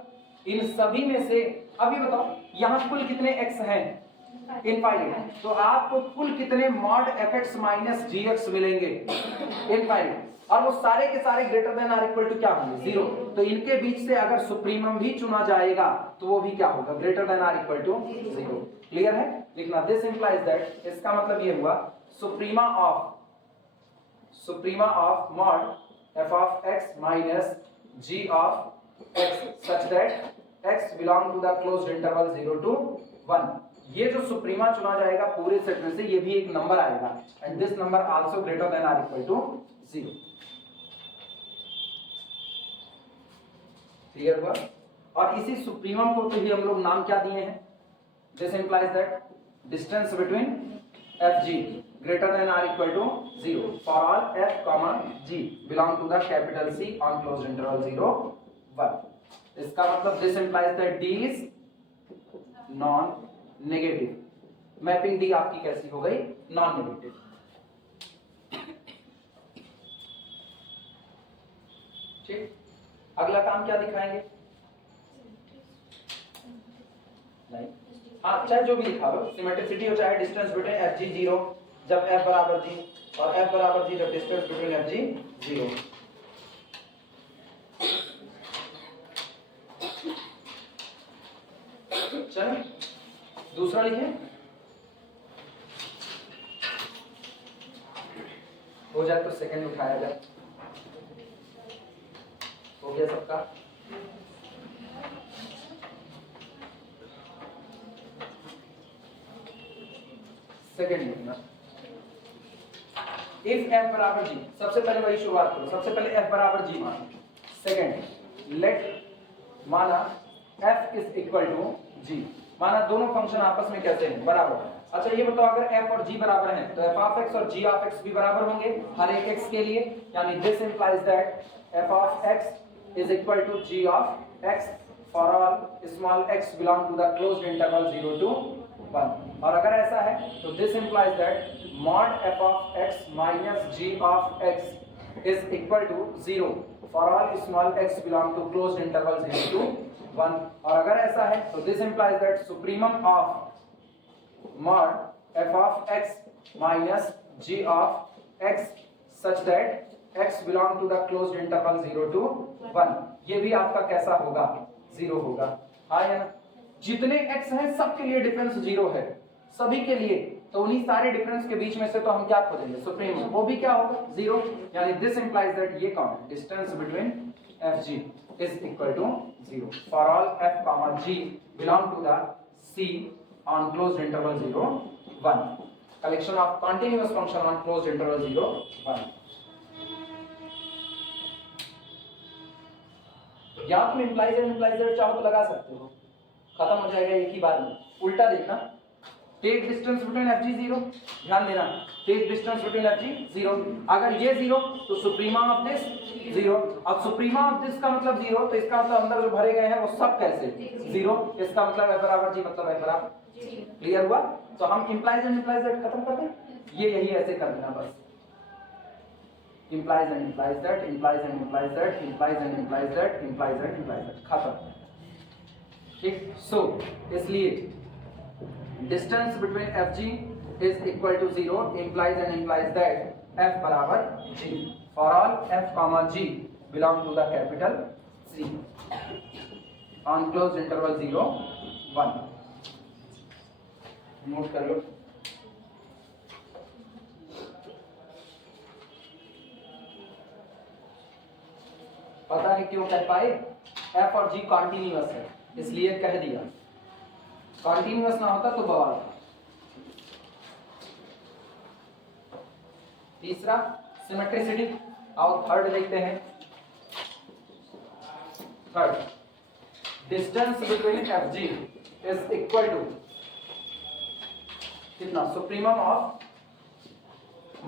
इन सभी में से, अब ये बताओ यहाँ कुल कितने x हैं, इनफाइनाइट, तो आपको कुल कितने मॉड fx माइनस gx मिलेंगे, इनफाइनाइट, और वो सारे के सारे ग्रेटर देन और इक्वल टू क्या होंगे 0, तो इनके बीच से अगर सुप्रीमम भी चुना जाएगा तो वो भी क्या होगा, ग्रेटर देन और इक्वल टू 0। क्लियर है, लिखना दिस इंप्लाइज दैट, इसका मतलब ये हुआ suprema of mod f of x minus g of x such that x belong to the closed interval 0 to 1. ये जो सुप्रीमा चुना जाएगा पूरे सेट में से, ये भी एक नंबर आएगा and this number also greater than or equal to 0. Clear हुआ? और इसी सुप्रीमम को तो ही हम लोग नाम क्या दिए हैं? This implies that distance between fg greater than or equal to 0 for all f comma g belong to the capital C on closed interval 0 1. इसका मतलब this implies that d is non negative. Mapping d आपकी कैसी हो गई? Non negative. ठीक. अगला काम क्या दिखाएंगे? नहीं, हाँ चाहे जो भी लिखा हो, सिमेट्रिसिटी हो चाहे डिस्टेंस बिटवीन एफ जी 0 जब f बराबर g और f बराबर g जब डिस्टेंस बिटवीन एफ जी 0. चलो दूसरा लिखे. हो जाए तो सेकंड उठाया जाए. हो गया सबका? सेकेंड लिखना. इफ f बराबर g, सबसे पहले वही शुरुआत करो. सबसे पहले f बराबर g मान. सेकेंड लेट माना f is equal to g. माना दोनों फंक्शन आपस में कैसे हैं? बराबर. अच्छा ये बताओ अगर f और g बराबर हैं तो f ऑफ x और g ऑफ x भी बराबर होंगे हर एक x के लिए. यानी this implies that f of x is equal to g of x for all small x belong to the closed interval 0 to 1. और अगर ऐसा है तो this implies that mod f of x minus g of x is equal to 0 for all small x belong to closed interval 0 to 1. और अगर ऐसा है तो this implies that supremum of mod f of x minus g of x such that x belong to the closed interval 0 to 1. ये भी आपका कैसा होगा? 0 होगा. हाँ या ना? जितने x हैं सबके लिए डिफरेंस 0 है, सभी के लिए. तो उन्हीं सारे डिफरेंस के बीच में से तो हम क्या खोजेंगे? सुप्रीम. वो भी क्या होगा? 0. यानी दिस इंप्लाइज दैट ये कौन है? Distance between fg is equal to 0 for all f comma g belong to the C on closed interval 0 1. collection of continuous function on closed interval 0 1. या तुम इंप्लाइज एंड इम्प्लाइज चाहो तो लगा सकते हो, खत्म हो जाएगा एक ही बात में. उल्टा देखना. Take distance between f g 0. ध्यान देना, take distance between f g 0. अगर ये 0 तो सुप्रीमा ऑफ दिस 0. अब सुप्रीमा ऑफ दिस का मतलब 0, तो इसका मतलब अंदर जो भरे गए हैं वो सब कैसे 0. इसका मतलब f बराबर g मतलब f बराबर. क्लियर हुआ? तो हम इंप्लाइज एंड इम्प्लाइज खत्म करते हैं. ये यही ऐसे कर देना बस. implies and implies that, implies and implies that, implies and implies that, implies and implies that. खत्म. ठीक. सो इसलिए distance between fg is equal to 0 implies and implies that f बराबर g for all f comma g belong to the capital C on closed interval 0 1. Note कर लो. पता नहीं क्यों कह पाए? f और g कॉन्टिन्यूअस है इसलिए कह दिया. कॉन्टिन्यूअस ना होता तो बवाल था. तीसरा सिमेट्रिसिटी. आओ थर्ड देखते हैं. Third distance between fg is equal to कितना? Supremum of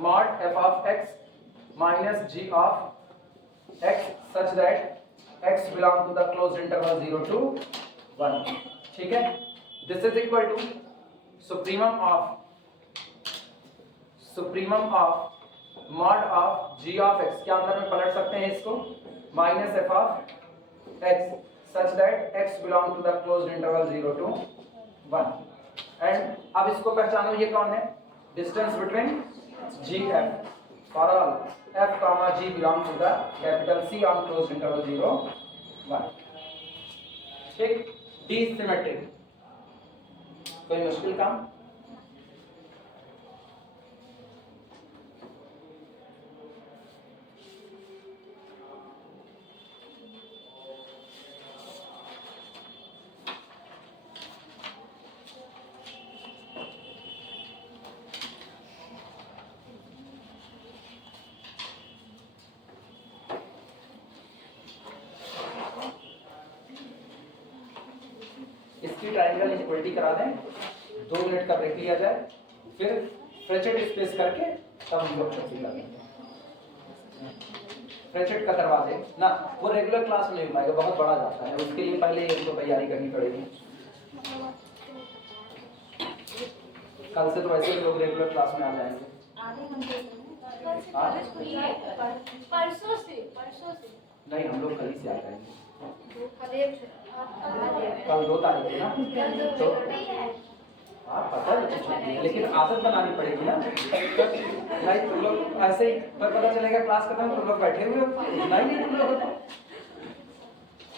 mod f of x minus g of x such that x belong to the closed interval 0 to 1. ठीक है. This is equal to supremum of mod of g of x. क्या अंदर में पलट सकते हैं इसको? minus f of x such that x belong to the closed interval 0 to 1. and अब इसको पहचानो, ये कौन है? distance between g f for all f comma g belong to the capital C on closed interval 0 1. ठीक. D symmetric. कोई मुश्किल काम? उसी ट्रायंगल इक्वलिटी करा दें, 2 मिनट का ब्रेक लिया जाए, फिर फ्रेचेट स्पेस करके तब हम लोग छुट्टी कर लेंगे। फ्रेचेट का करवा दें ना, वो रेगुलर क्लास में नहीं हो पाएगा, बहुत बड़ा जाता है, उसके लिए पहले इनको तैयारी करनी पड़ेगी। कल से तो वैसे ही लोग रेगुलर क्लास में आ जाएंगे। परसों से नहीं, हम लोग कल ही से आ जाएंगे। कल कल 2 तारीख है ना, तो हाँ पता है, लेकिन आदत बनानी पड़ेगी ना। नहीं तुम लोग ऐसे ही पता चलेगा क्लास खत्म तुम लोग बैठे हुए हो, नहीं तुम लोग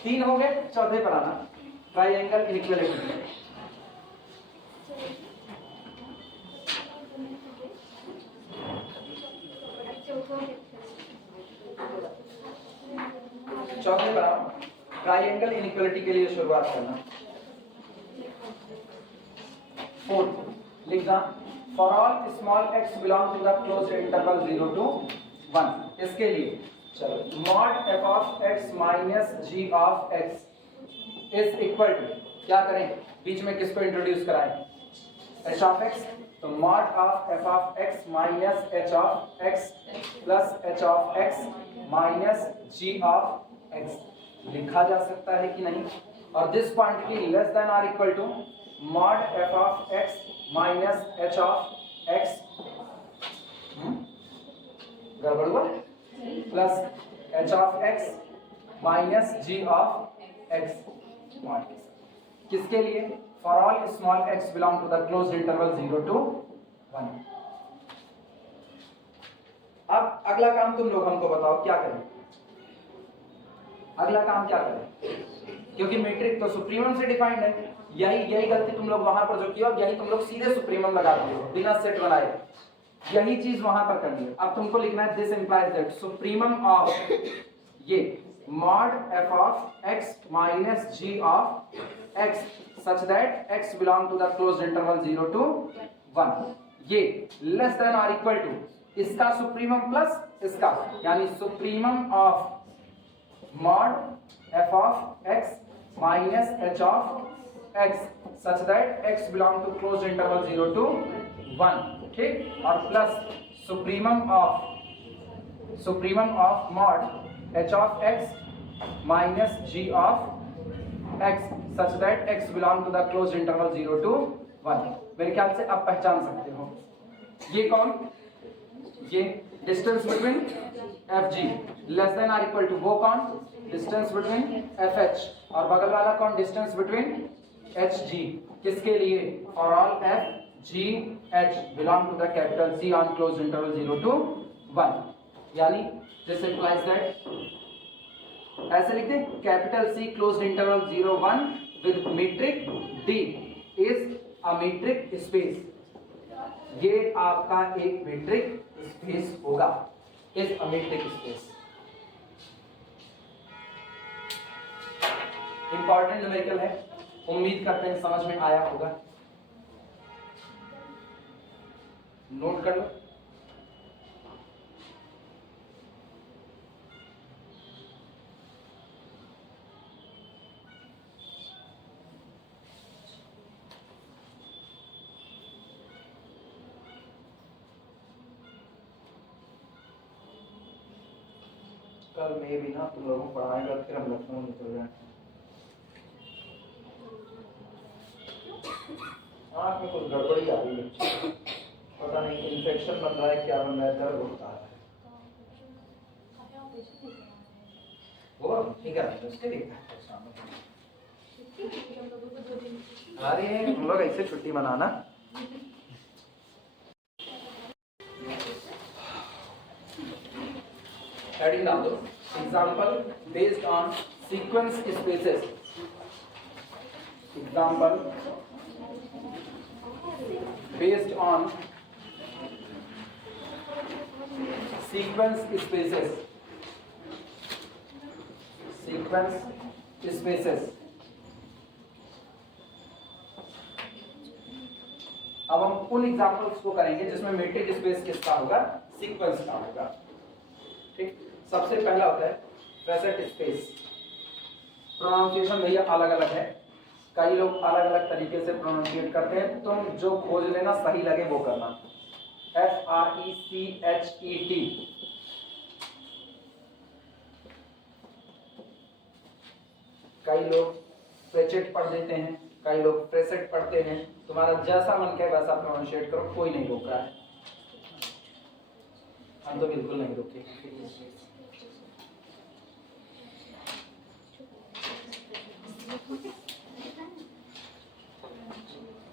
3 हो गए, चौथे पर आना, ट्रायंगल इक्विलिटी। चौथे पर आओ, ट्रायंगल इनइक्वालिटी के लिए शुरुआत करना। 4 लिखना, for all small x belong to the closed interval 0 to 1। इसके लिए चलो mod f of x minus g of x is equal to, क्या करें, बीच में किसको इंट्रोड्यूस कराएं, h ऑफ x, तो mod of f of x minus h of x plus h of x minus g of x लिखा जा सकता है कि नहीं। और दिस क्वांटिटी लेस देन और equal to mod f of x minus h of x, गड़बड़ हुआ, plus h of x minus g of x। किसके लिए, for all small x belong to the closed interval 0 to 1। अब अगला काम तुम लोग हमको बताओ क्या करें, अगला काम क्या करें, क्योंकि मैट्रिक तो सुप्रीमम से डिफाइंड है, यही गलती तुम लोग वहां पर जो किया, यही तुम लोग सीधे सुप्रीमम लगाते हो बिना सेट बनाए, यही चीज वहां पर करनी है। अब तुमको लिखना है this implies that supremum of ये mod f of x minus g of x such that x belong to the closed interval 0 to 1, ये लेस देन और इक्वल टू इसका सुप्रीमम प्लस इसका, यानी supremum of mod f of x minus h of x such that x belong to closed interval 0 to 1, ठीक, और plus supremum of mod h of x minus g of x such that x belong to the closed interval 0 to 1। मेरे ख्याल से आप पहचान सकते हो ये कौन, ये distance between fg less than और इक्वल टू, वो कौन, डिस्टेंस बिटवीन fh, और बगल वाला कौन, डिस्टेंस बिटवीन hg, किसके लिए, for all f g h belong to the capital C on closed interval 0 to 1, यानी दिस इंप्लाइज दैट, ऐसे लिख दे, capital C closed interval 0 1 with metric D is a metric space, ये आपका एक metric space होगा, is a metric space. Important numerical है, उम्मीद करते हैं समझ में आया होगा, नोट कर लो। कल मैं भी ना तुम लोगों को पढ़ाएगा, फिर हम लखनऊ निकल रहे हैं, आँख में कुछ गड़बड़ी आ रही है, पता नहीं इन्फेक्शन बन रहा है, क्या बन रहा है, दर्द होता है, वो ठीक है उसके लिए अरे हम लोग ऐसे छुट्टी मनाना। हेडिंग डाल दो, example based on sequence spaces, example based on sequence spaces, अब हम उन एग्जांपल्स को करेंगे जिसमें मैट्रिक स्पेस किसका होगा, सीक्वेंस का होगा, ठीक। सबसे पहला होता है प्रेसेंट स्पेस, प्रोनाउंसिएशन भैया अलग अलग है, कई लोग अलग अलग तरीके से प्रोनाउंसिएट करते हैं, तुम जो खोज लेना सही लगे वो करना। FRECHET। कई लोग फ्रेचेट पढ़ देते हैं, कई लोग फ्रेसेट पढ़ते हैं, तुम्हारा जैसा मन करे वैसा प्रोनाउंसिएट करो, कोई नहीं रोक रहा है, हम तो बिल्कुल नहीं रोके।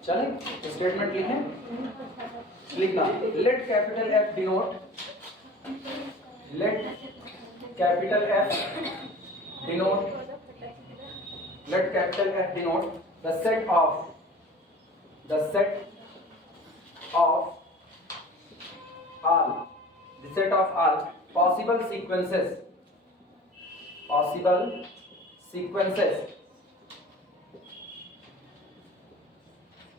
चलें, स्टेटमेंट लिखना। Let capital F denote, let capital F denote, let capital F denote the set of all possible sequences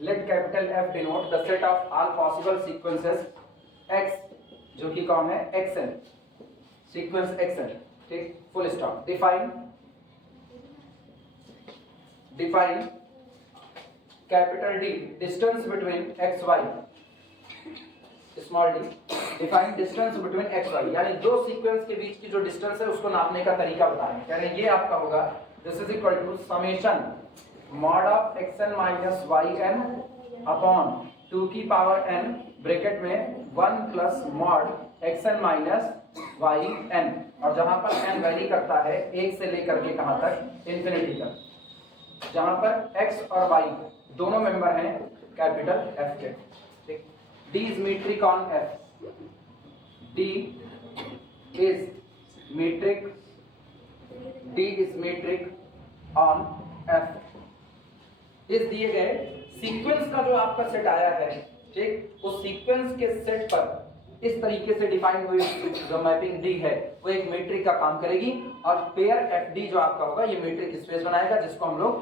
let capital F denote the set of all possible sequences x, जो कि कौन है, xn, sequence xn, ठीक, full stop। define capital D distance between x y, small d, define distance between x y, यानी दो sequence के बीच की जो डिस्टेंस है उसको नापने का तरीका बताएं। यानी ये आपका होगा this is equal to summation mod of xn minus yn upon 2 की पावर n ब्रैकेट में 1 plus mod xn minus yn, और जहां पर n वैरी करता है 1 से लेकर के कहां तक, इंफिनिटी तक, जहां पर x और y दोनों मेंबर हैं कैपिटल F के, ठीक। D is metric on F, D is metric on F। इस दिए गए सीक्वेंस का जो आपका सेट आया है, ठीक, उस सीक्वेंस के सेट पर इस तरीके से डिफाइन हुई जो मैपिंग D है वो एक मीट्रिक का काम करेगी, और पेयर FD जो आपका होगा ये मीट्रिक स्पेस बनाएगा, जिसको हम लोग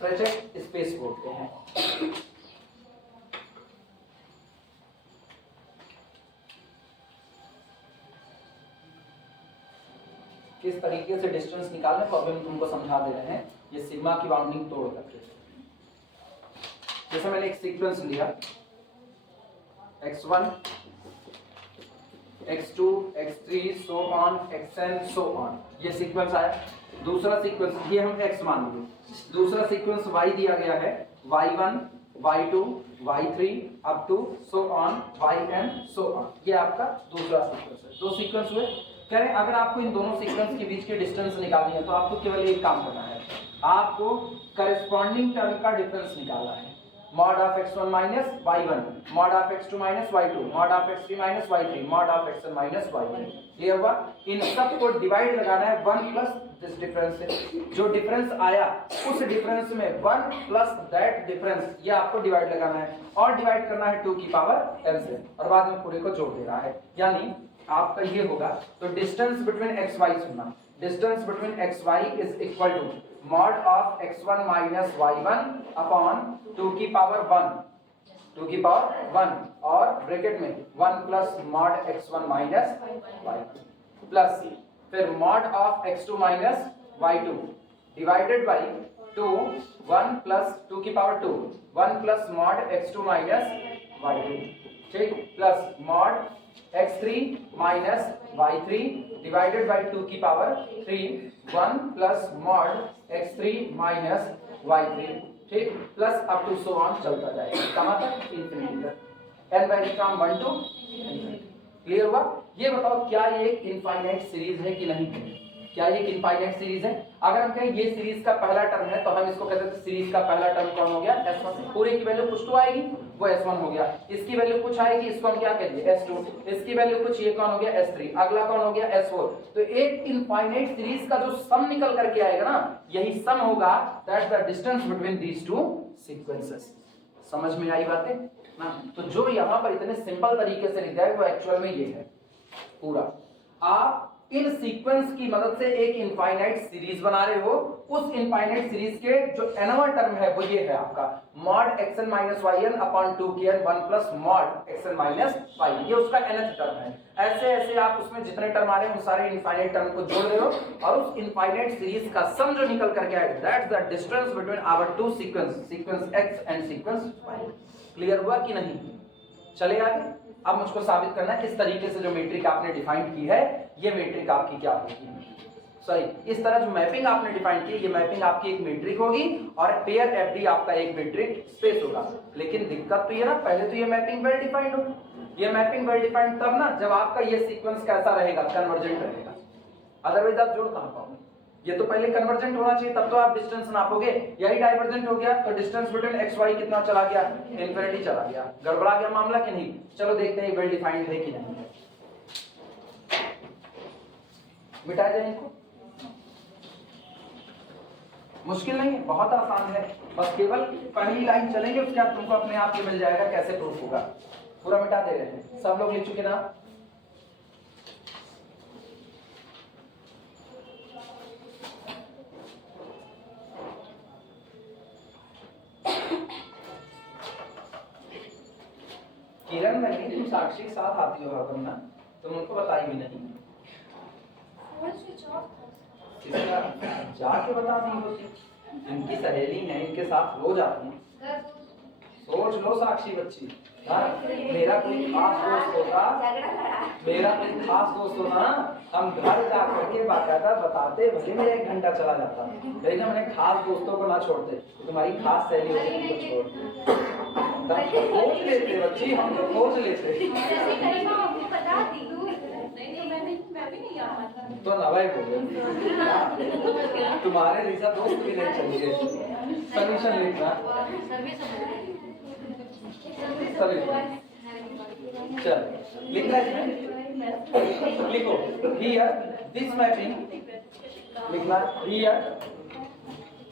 फ्रेचेट स्पेस बोलते हैं। किस तरीके से डिस्टेंस निकालने को अभी हम तुमको समझा दे रहे हैं, ये सिग्मा की बाउंडिंग तोड़ करके। जैसे मैंने एक सीक्वेंस लिया x1 x2 x3 so on xn so on, ये सीक्वेंस आया। दूसरा सीक्वेंस ये हम x मान लेंगे, दूसरा सीक्वेंस y दिया गया है y1 y2 y3 up to so on yn so on, ये आपका दूसरा सीक्वेंस है। दो सीक्वेंस हुए। कह रहे हैं अगर आपको इन दोनों सीक्वेंस के बीच की डिस्टेंस निकालनी है तो आपको केवल एक काम करना है, आपको करस्पॉन्डिंग टर्म का डिफरेंस निकालना है। Mod of x1 minus y1, mod of x2 minus y2, mod of x3 minus y3, mod of xn minus y3। Clear हुआ? इन सब को डिवाइड लगाना है 1 प्लस दिस डिफरेंस से, जो डिफरेंस आया उस डिफरेंस में 1 प्लस दैट डिफरेंस, ये आपको डिवाइड लगाना है, और डिवाइड करना है 2 की पावर n से, और बाद में पूरे को जोड़ देना है। यानी आपका ये होगा, तो डिस्टेंस बिटवीन एक्स वाई सुनना, distance between x y is equal to mod of x1 minus y1 upon 2 की पावर 1, 2 की पावर 1, और ब्रैकेट में 1 plus mod x1 minus y2 plus फिर mod of x2 minus y2 divided by 2, 1 plus 2 की power 2, 1 plus mod x2 minus y2, ठीक, plus mod x3 minus y3 divided by 2 की power 3, 1 plus mod x3 minus y3, ठीक, plus up to so on चलता जाएगा, कहां तक? Infinity तक। n value from 1 to infinity. Clear हुआ? ये बताओ क्या ये एक इनफाइनाइट सीरीज है कि नहीं? क्या ये एक इनफाइनाइट सीरीज है? अगर हम कहें ये सीरीज का पहला टर्म है तो हम इसको कहते हैं सीरीज का पहला टर्म कौन हो गया? S1। पूरे की वैल्यू कुछ तो आएगी, वो S1 हो गया। इसकी वैल्यू कुछ आएगी, इसको हम क्या कहेंगे? S2। इसकी वैल्यू कुछ, ये कौन हो गया? S3। अगला कौन हो गया? S4। तो एक इनफाइनाइट सीरीज का जो सम निकल करके आएगा ना, यही सम होगा, that's the distance between these two sequences. समझ में आई बातें ना? तो जो यहाँ पर इतने सिंपल तरीके से लिखा है वो एक्चुअल में ये है पूरा। आप इन सीक्वेंस की मदद से एक इनफाइनाइट सीरीज बना रहे हो, उस इनफाइनाइट सीरीज के जो nवां टर्म है वो ये है आपका mod xn - yn upon 2kn 1 plus mod xn - y, ये उसका nth टर्म है। ऐसे ऐसे आप उसमें जितने टर्म आ रहे हैं उन सारे इनफाइनाइट टर्म को जोड़ रहे हो और उस इनफाइनाइट सीरीज का सम जो निकल करके आएगा that's the distance between our two sequence x and sequence y। Clear हुआ कि नहीं? चले आगे। अब मुझको साबित करना है इस तरीके से जो मैट्रिक आपने डिफाइन की है ये मैट्रिक आपकी क्या होगी, सॉरी इस तरह जो मैपिंग आपने डिफाइन की ये मैपिंग आपकी एक मैट्रिक होगी और पेयर एफडी आपका एक मैट्रिक स्पेस होगा। लेकिन दिक्कत तो ये ना, पहले तो ये मैपिंग वेल डिफाइंड हो, ये मैपिंग वेल डिफाइंड तब ना जब आपका ये सीक्वेंस कैसा रहेगा, कन्वर्जेंट रहेगा, अदरवाइज आप जोड़ कहां पाओगे। ये तो पहले कन्वर्जेंट होना चाहिए तब तो आप डिस्टेंस नापोगे, यही डाइवर्जेंट हो गया तो डिस्टेंस बिटवीन एक्स वाई कितना चला गया, इनफिनिटी चला गया, गड़बड़ा गया मामला कि नहीं। चलो देखते हैं वेल डिफाइंड है कि नहीं। मिटा जाए इनको, मुश्किल नहीं है, बहुत आसान है, बस केवल पहली लाइन चलेंगे उसके बाद तुमको अपने आप ये मिल जाएगा कैसे प्रूफ होगा। पूरा मिटा दे रहे हैं, सब लोग लिख चुके ना? किरण नहीं, तुम साक्षी के साथ आती हो हरदम ना, तुम उनको बताई भी नहीं। किसका जाके बता दी होती, इनकी सहेली है इनके साथ रोज आती है। सोच लो साक्षी बच्ची, मेरा कोई खास दोस्त होता, मेरा कोई खास दोस्त होता ना, हम घर जा करके बाकायदा बताते, भले मेरा 1 घंटा चला जाता, लेकिन अपने खास दोस्तों को ना छोड़ते। तुम्हारी खास सहेली होती उनको छोड़ खोज लेते बच्ची, हम तो खोज लेते। तो नवाई बोले तुम्हारे जैसा दोस्त भी नहीं चाहिए। सॉल्यूशन लिखना, चल लिखना है, लिखो हियर दिस मैपिंग, लिखना हियर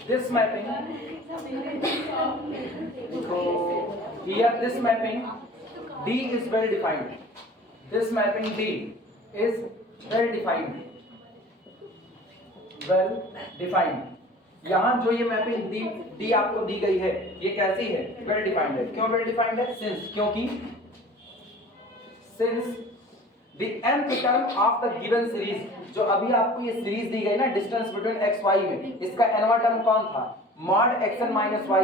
दिस मैपिंग, लिखो here this mapping D is well defined, this mapping D is well defined, well defined। यहाँ जो ये मैपिंग D आपको दी गई है ये कैसी है, well defined है। क्यों well defined है? since, क्योंकि since the nth term of the given series, जो अभी आपको ये सीरीज दी गई ना डिस्टेंस बिटवीन x y में, इसका nवां टर्म कौन था, mod xn -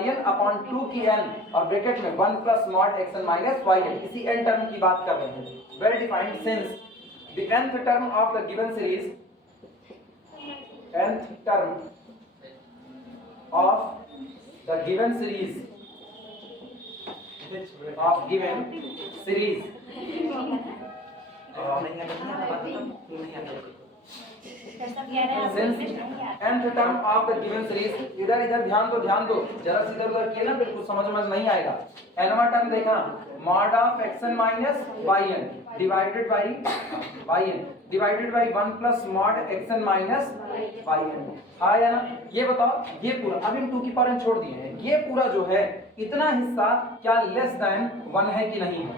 yn अपॉन 2 की n और ब्रैकेट में 1 प्लस mod xn - yn, इसी n टर्म की बात कर रहे हैं। well defined since the nth term of the given series, nth term of the given series of given series since nth term of the given series, इधर इधर ध्यान दो जरा सी इधर उधर किए ना फिर कुछ समझ नहीं आएगा। nवां टर्म देखना mod of xn - yn divided by yn divided by 1 plus mod xn - yn, हाँ या ना? ये बताओ ये पूरा, अब इन 2 की पावर छोड़ दिए हैं, ये पूरा जो है इतना हिस्सा क्या लेस देन 1 है कि नहीं है?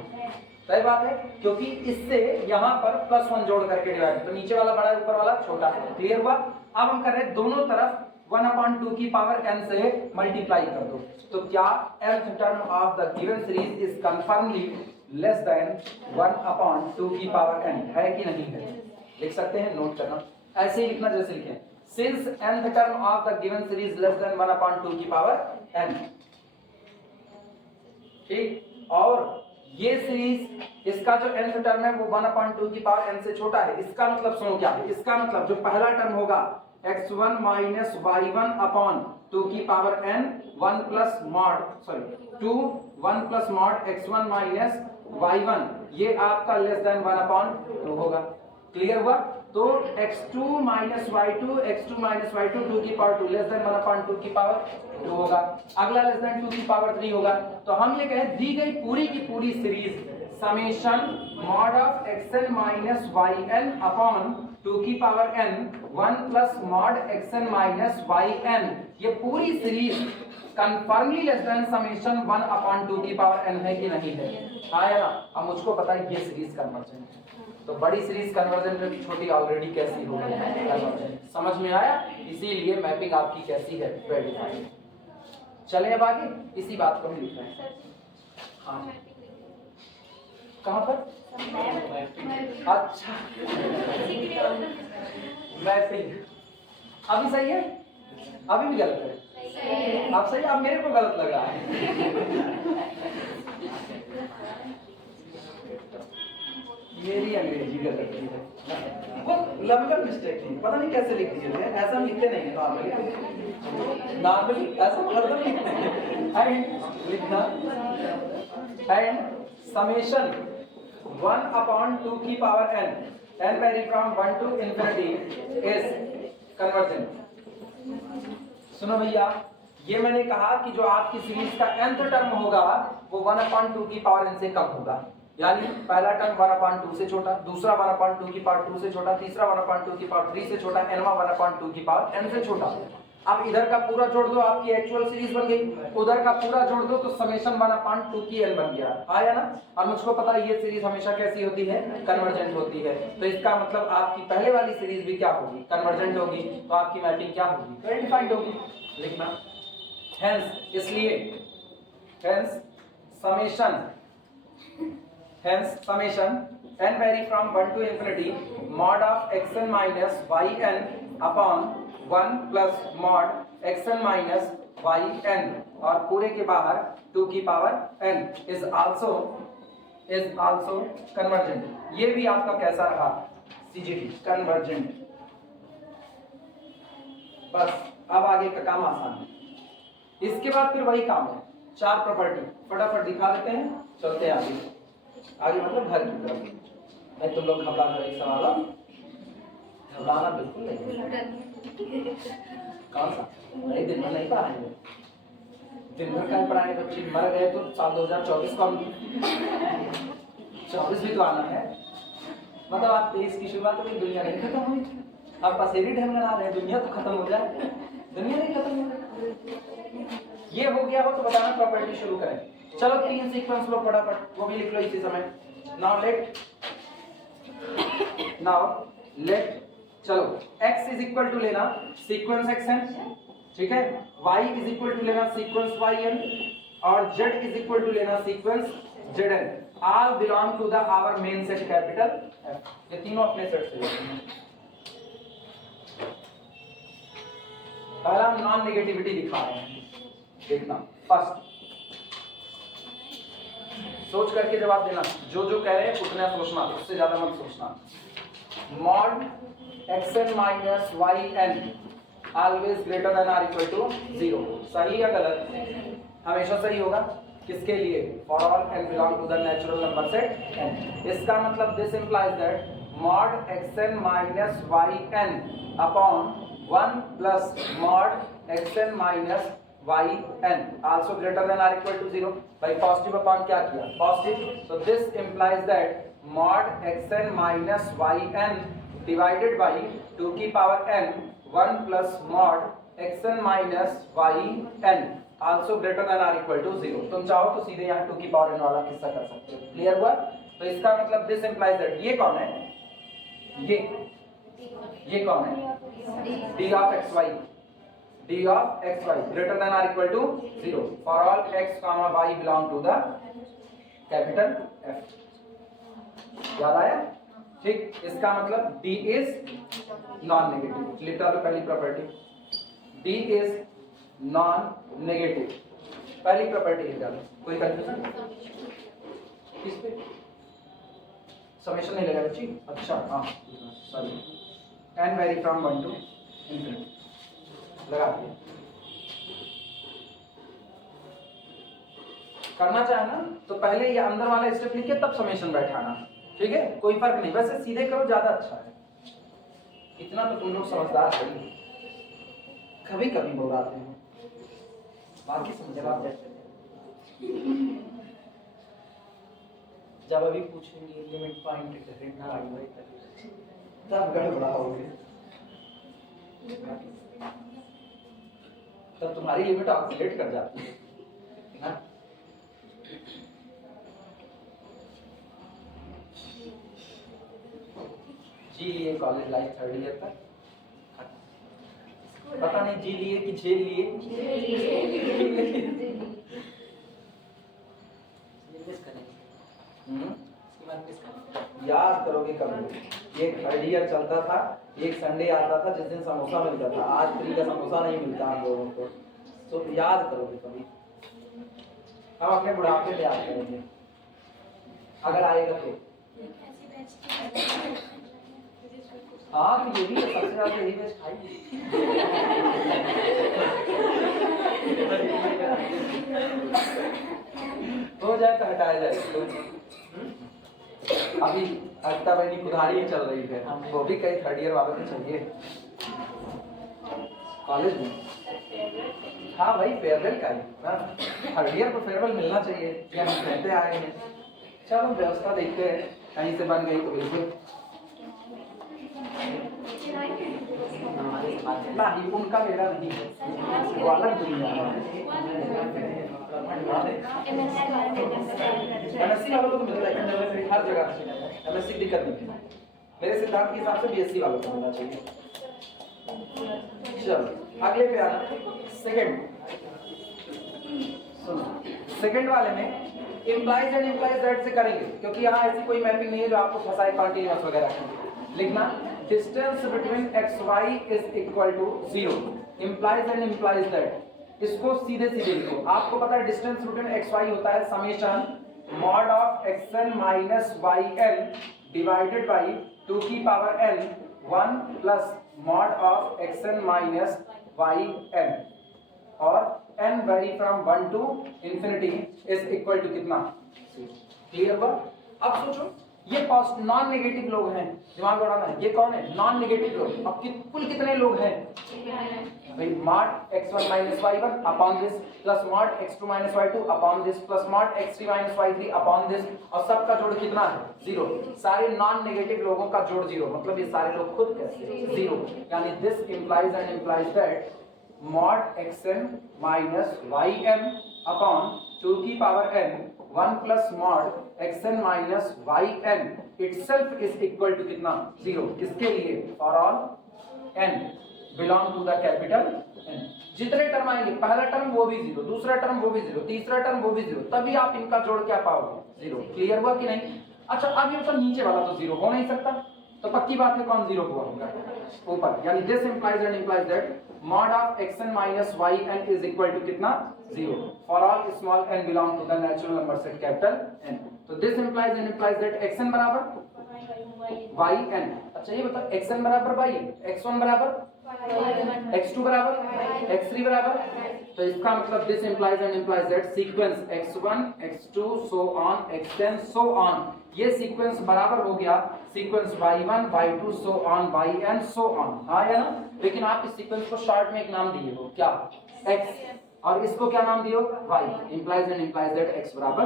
सही बात है, क्योंकि इससे यहाँ पर +1 जोड़ करके डिवाइड, तो नीचे वाला बड़ा ऊपर वाला छोटा। क्लियर हुआ? अब हम कर रहे हैं दोनों तरफ 1/2 की पावर n से मल्टीप्लाई कर दो, तो क्या nth term of the given series is कंफर्मली less than 1/2 की पावर n, है कि नहीं है? लिख सकते हैं, नोट करना, ऐसे ही लिखना जैसे लिखे since nth term of the given series less than 1/2 की पावर n। ठीक, और ये सीरीज इसका जो nth टर्म है वो 1/2 की पावर n से छोटा है। इसका मतलब सुनो क्या है, इसका मतलब जो पहला टर्म होगा x1 माइनस y1 अपॉन 2 की power n 1 plus mod sorry 2 1 plus mod x1 minus y1, ये आपका लेस देन 1/2 होगा। क्लियर हुआ? तो x2 minus y2 x2 minus y2 2 की पावर 2 लेस देन 1/2 की पावर 2 होगा। अगला लेस देन 2 की पावर 3 होगा। तो हम ये कहें दी गई पूरी की पूरी series summation mod of xn minus yn upon 2 की power n 1 plus mod xn minus yn, ये पूरी series confirmly less than summation 1 upon 2 की पावर n है कि नहीं है? हाँ या ना? अब मुझको पता है ये सीरीज कन्वर्जेंट है, तो बड़ी सीरीज कन्वर्जेंट में छोटी ऑलरेडी कैसी होगी कन्वर्जेंट। समझ में आया? इसीलिए मैपिंग आपकी कैसी है? वेरीफाइड। चलें अब आगे, इसी बात को हम लिख रहे हैं। हाँ कहाँ पर? अच्छा मैपिंग अभी सही है, अभी भी गलत है? आप सही, अब मेरे को गलत लग रहा है। मेरी अंग्रेजी गलत है, वो लंबल मिस्टेक थी, पता नहीं कैसे लिख दिए थे। ऐसा हम लिखते नहीं है नॉर्मली ऐसा हरदम लिखते हैं। एंड लिखना एंड समेशन 1 अपॉन 2 की power n vary from 1 to infinity is convergent. सुनो भैया, ये मैंने कहा कि जो आपकी सीरीज का nth टर्म होगा वो 1 अपॉन 2 की पावर n से कम होगा, यानी पहला टर्म 1 अपॉन 2 से छोटा, दूसरा 1 अपॉन 2 की पावर 2 से छोटा, तीसरा 1 अपॉन 2 की पावर 3 से छोटा, nवां 1 अपॉन 2 की पावर n से छोटा। अब इधर का पूरा जोड़ दो, आपकी एक्चुअल सीरीज बन गई, उधर का पूरा जोड़ दो तो समेशन 1 अपॉन 2 की n बन गया। आया ना? और मुझको पता है ये सीरीज हमेशा कैसी होती है? कन्वर्जेंट होती है। तो इसका मतलब आपकी पहले वाली सीरीज भी क्या होगी? कन्वर्जेंट होगी। तो आपकी मैपिंग क्या होगी? वेल डिफाइंड होगी। लिखना हेंस, इसलिए hence summation n vary from 1 to infinity mod of xn minus yn upon 1 plus mod xn minus yn और पूरे के बाहर 2 की power n is also convergent। ये भी आपका कैसा रहा? CGT convergent. बस अब आगे का काम आसान है। इसके बाद फिर वही काम है, 4 प्रॉपर्टी फटाफट दिखा देते हैं, चलते हैं आगे मतलब घर की तरफ। नहीं तुम लोग घबरा कर एक सवाल, घबराना बिल्कुल नहीं। कौन सा? नहीं दिन भर नहीं पढ़ाएंगे, दिन भर क्या पढ़ाएंगे? बच्चे मर गए तो साल 2024 को 24 भी तो आना है। मतलब आप 23 की शुरुआत हो गई, दुनिया नहीं खत्म हुई, आप बस यही ढंग बना रहे हैं दुनिया तो खत्म हो जाए, दुनिया नहीं खत्म हो जाए। ये हो गया हो तो बताना प्रॉपर्टी शुरू करें। चलो 3 सीक्वेंस लो फटाफट, वो भी लिख लो इसी समय। नाउ लेट चलो x इज इक्वल टू लेना सीक्वेंस xn, ठीक है, y इज इक्वल टू लेना सीक्वेंस yn और z इज इक्वल टू लेना sequence zn। All belong to the our main set capital F। ये तीनों अपने सेट से लेते हैं। पहला नॉन नेगेटिविटी दिखा रहे हैं, देखना। फर्स्ट सोच करके जवाब देना, जो जो कह रहे हैं उतना सोचना, उससे ज्यादा मत सोचना। Mod xn minus yn always greater than or equal to 0, सही या गलत? हमेशा सही होगा। किसके लिए? For all n belong to the natural number set n। इसका मतलब this implies that mod xn minus yn upon 1 plus mod xn minus yn also greater than or equal to 0। भाई पॉजिटिव अपॉन क्या किया? Positive. so this implies that mod xn minus yn divided by 2 की power n 1 plus mod xn minus yn also greater than or equal to 0। तुम चाहो तो सीधे यहाँ 2 की पावर n वाला किस्सा कर सकते हो। क्लियर हुआ? तो इसका मतलब this implies that ये कौन है? ये कौन है? d of xy, d of xy greater than or equal to 0 for all x comma y belong to the capital F। याद आया? ठीक, इसका मतलब d is नॉन नेगेटिव। लिख लो पहली property, d is non negative, पहली प्रॉपर्टी लिख लो। कोई कंफ्यूजन किस पे? समेशन नहीं लगा बच्ची? अच्छा हाँ sorry, n vary from 1 to infinity लगा दिया। करना चाहे ना तो पहले ये अंदर वाला स्टेप लिख के तब समेशन बैठाना, ठीक है? कोई फर्क नहीं, वैसे सीधे करो ज्यादा अच्छा है। इतना तो तुम लोग समझदार है, कभी कभी बोलाते हैं, बाकी समझ जवाब जब अभी पूछेंगे लिमिट पॉइंट डिफरेंट तब गड़बड़ा होगी, तब तुम्हारी लिमिट ऑक्सीडेट कर जाती है ना। जी लिए कॉलेज लाइफ 3rd ईयर तक, पता नहीं जी लिए कि झेल लिए। याद करोगे कभी, ये 3rd ईयर चलता था, एक संडे आता था जिस दिन समोसा मिलता था, आज फ्री का समोसा नहीं मिलता हम लोगों को, तो याद करोगे कभी। हम अपने बुढ़ापे में याद करेंगे अगर आएगा तो। हाँ तो ये भी सबसे ज्यादा यही बेस्ट खाई। हो जाए तो हटाया जाए। अभी अक्ता बहनी कुदारी चल रही है, वो भी कई 3rd ईयर वालों को चाहिए कॉलेज में। हाँ भाई फेयरवेल का ही ना, 3rd ईयर को फेयरवेल मिलना चाहिए, ये हम कहते आए हैं। चलो व्यवस्था देखते हैं, कहीं से बन गई तो बिल्कुल नहीं, उनका मेरा नहीं है, वो अलग दुनिया है। एमएससी वालों को मिलता है हर जगह, एमएससी की दिक्कत नहीं है मेरे सिद्धांत के हिसाब से, बीएससी वालों को मिलना चाहिए। चलो अगले पे आना, सेकंड वाले में इम्प्लाइज एंड इम्प्लाइज दैट से करेंगे, क्योंकि यहाँ ऐसी कोई मैपिंग नहीं है जो आपको फंसाए कॉन्टिन्यूअस वगैरह। लिखना distance between x y is equal to 0, implies and implies that. इसको सीधे सीधे लिखो, आपको पता है डिस्टेंस बिटवीन एक्स वाई होता है summation mod of xn minus yn divided by 2 की power n 1 plus mod of xn minus yn, और n vary from 1 to infinity is equal to कितना, क्लियर हुआ। अब सोचो ये नॉन नेगेटिव लोग हैं, दिमाग बढ़ाना है, ये कौन है, नॉन नेगेटिव लोग। अब कुल कितने लोग हैं भाई, mod x1 minus y1 upon this plus mod x2 minus y2 upon this plus mod x3 minus y3 upon this, और सबका जोड़ कितना है 0। सारे नॉन नेगेटिव लोगों का जोड़ 0, मतलब ये सारे लोग खुद कैसे 0, यानी this implies and implies that mod xn minus ym upon 2 की power n 1 plus mod xn minus yn itself is equal to कितना 0। किसके लिए, for all n belong to the capital N। जितने टर्म आएंगे, पहला टर्म वो भी 0, दूसरा टर्म वो भी 0, तीसरा टर्म वो भी 0, तभी आप इनका जोड़ क्या पाओगे 0। क्लियर हुआ कि नहीं। अच्छा अब ये तो नीचे वाला तो 0 हो नहीं सकता, तो पक्की बात है कौन 0 हुआ होगा ऊपर, यानी this implies and implies that mod of xn minus yn is equal to कितना 0 for all small n belong to the natural number set capital N। तो this implies and implies that xn बराबर yn। अच्छा ये बताओ xn बराबर y, x1 बराबर x2 बराबर x3 बराबर, तो इसका मतलब this implies and implies that sequence x1 x2 so on xn so on, ये सीक्वेंस बराबर हो गया sequence y1 y2 so on yn so on. हाँ या ना। लेकिन आप इस सीक्वेंस को शॉर्ट में एक नाम दिए हो क्या, x, और इसको क्या नाम दिए हो y। Implies and implies that x बराबर,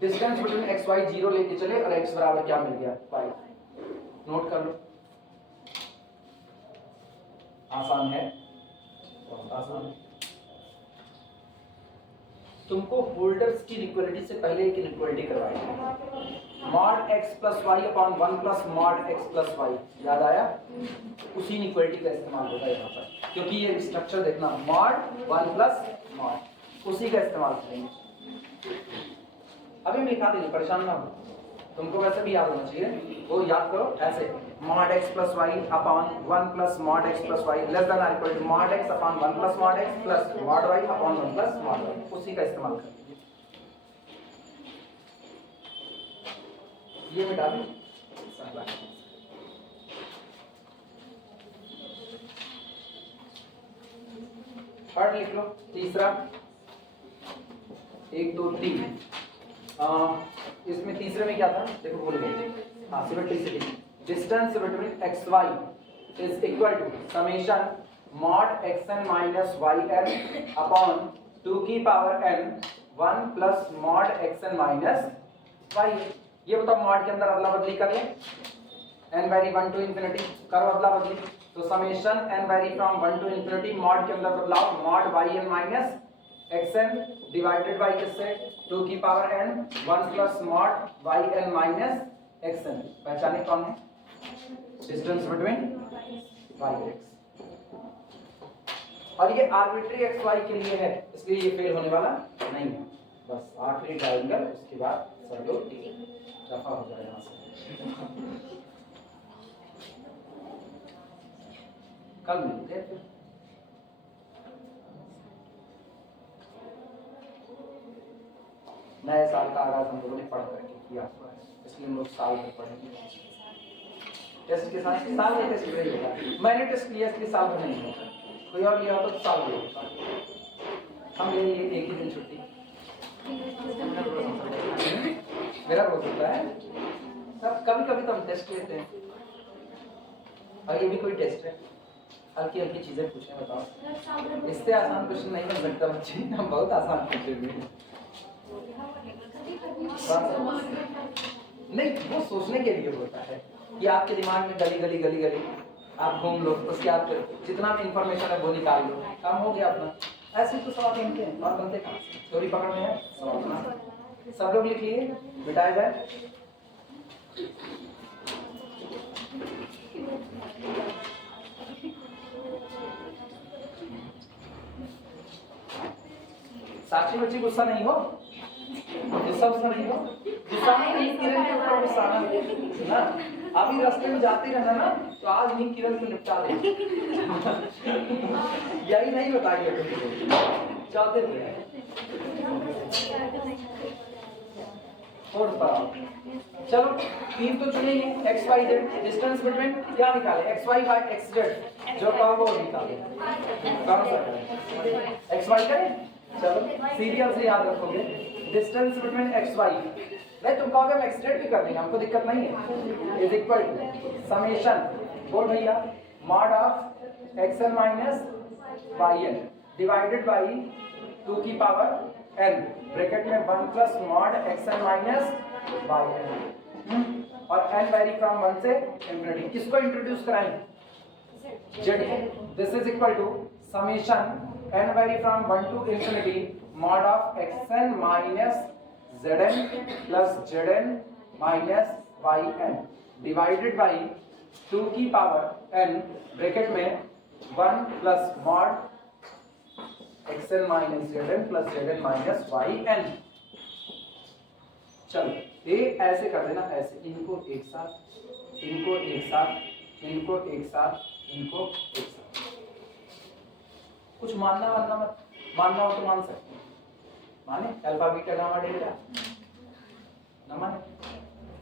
डिस्टेंस बिटवीन x y 0 लेके चले और x बराबर क्या मिल गया y। नोट कर लो, आसान है, बहुत आसान है। तुमको होल्डर्स की इक्वलिटी से पहले एक इक्वलिटी करवाई है, mod x plus y upon 1 plus mod x plus y, याद आया। उसी इक्वलिटी का इस्तेमाल होता है यहाँ पर, क्योंकि ये स्ट्रक्चर देखना मॉड 1 प्लस मॉड, उसी का इस्तेमाल करेंगे। अभी मैं लिखा देंगे, परेशान ना हो, तुमको वैसे भी याद होना चाहिए, वो याद करो ऐसे mod x plus y upon 1 plus mod x plus y less than और equal to mod x upon 1 plus mod x plus mod y upon 1 plus mod y, उसी का इस्तेमाल करेंगे। ये मिटा दें, थर्ड लिख लो, तीसरा 1 2 3, इसमें तीसरे में क्या था देखो, भूल गए, हाँ symmetricity. Distance between x y is equal to summation mod xn minus yn upon 2 की power n 1 plus mod xn minus y है। ये बताओ मॉड के अंदर अदला बदली कर ले, n वेरी 1 टू इंफिनिटी करो अदला बदली, तो summation n vary from 1 to infinity mod के अंदर बदलाव mod yn minus xn divided by किससे 2 की power n 1 plus mod yn minus xn। पहचाने कौन है? डिस्टेंस बिटवीन y x, और ये आर्बिट्री एक्स वाई के लिए है, इसलिए ये फेल होने वाला नहीं है। बस आखिरी ट्रायंगल, उसके बाद सब लोग दफा हो जाए यहाँ से। कल मिलते हैं फिर। नए साल का आगाज हम लोगों ने पढ़ करके किया हुआ है, इसलिए हम लोग साल में पढ़ेंगे। टेस्ट के साथ साल में टेस्ट नहीं होगा, मैंने टेस्ट किया इसलिए साल में नहीं होगा, कोई और लिया हो तो साल में होगा। हम ले लिए एक ही दिन छुट्टी, मेरा रोज होता है सब, कभी कभी तो हम टेस्ट लेते हैं, और ये भी कोई टेस्ट है, हल्की हल्की चीजें पूछे बताओ, इससे आसान क्वेश्चन नहीं बन सकता बच्चे, हम बहुत आसान पूछेंगे। नहीं, वो सोचने के लिए होता है कि आपके दिमाग में गली गली गली गली आप घूम लो, उसके आप जितना भी इंफॉर्मेशन है वो निकाल लो, काम हो गया अपना। ऐसे तो सवाल बनते हैं, और बनते कहाँ से? चोरी पकड़ में है सवाल बना, सब लोग लिख लिए, मिटाए जाए। साक्षी बच्ची गुस्सा नहीं हो, गुस्सा नहीं हो, गुस्सा नहीं, किरण के ऊपर गुस्सा ना, अभी रास्ते में जाती रहना ना, तो आज नहीं किरण से निपटा ले। यही नहीं बताइए चाहते थे और बताओ। चलो 3 तो चुनेंगे, x y z distance between क्या निकाले, x y by x z, जो कहो वो निकाले, कौन सा करें? x y करें, चलो सीरियल से याद रखोगे, डिस्टेंस बिटवीन x y, नहीं तुम कहोगे हम एक्सटेंड भी कर देंगे, हमको दिक्कत नहीं है, इज इक्वल टू समेशन, बोल भैया, mod of xn minus yn divided by 2 की पावर n, ब्रैकेट में 1 plus mod xn minus yn, और n वेरी फ्रॉम 1 से इंफिनिटी। किसको इंट्रोड्यूस कराएं? z। This is equal to summation n vary from 1 to infinity mod of xn minus zn plus zn minus yn divided by 2 की power n, bracket में 1 plus mod xn minus zn plus zn minus yn। चलो ये ऐसे कर देना, ऐसे इनको एक साथ, इनको एक साथ, इनको एक साथ, इनको एक साथ। कुछ मानना मानना मत, मानना हो तो मान सकते हैं, माने अल्फा बीटा गामा डेल्टा, ना माने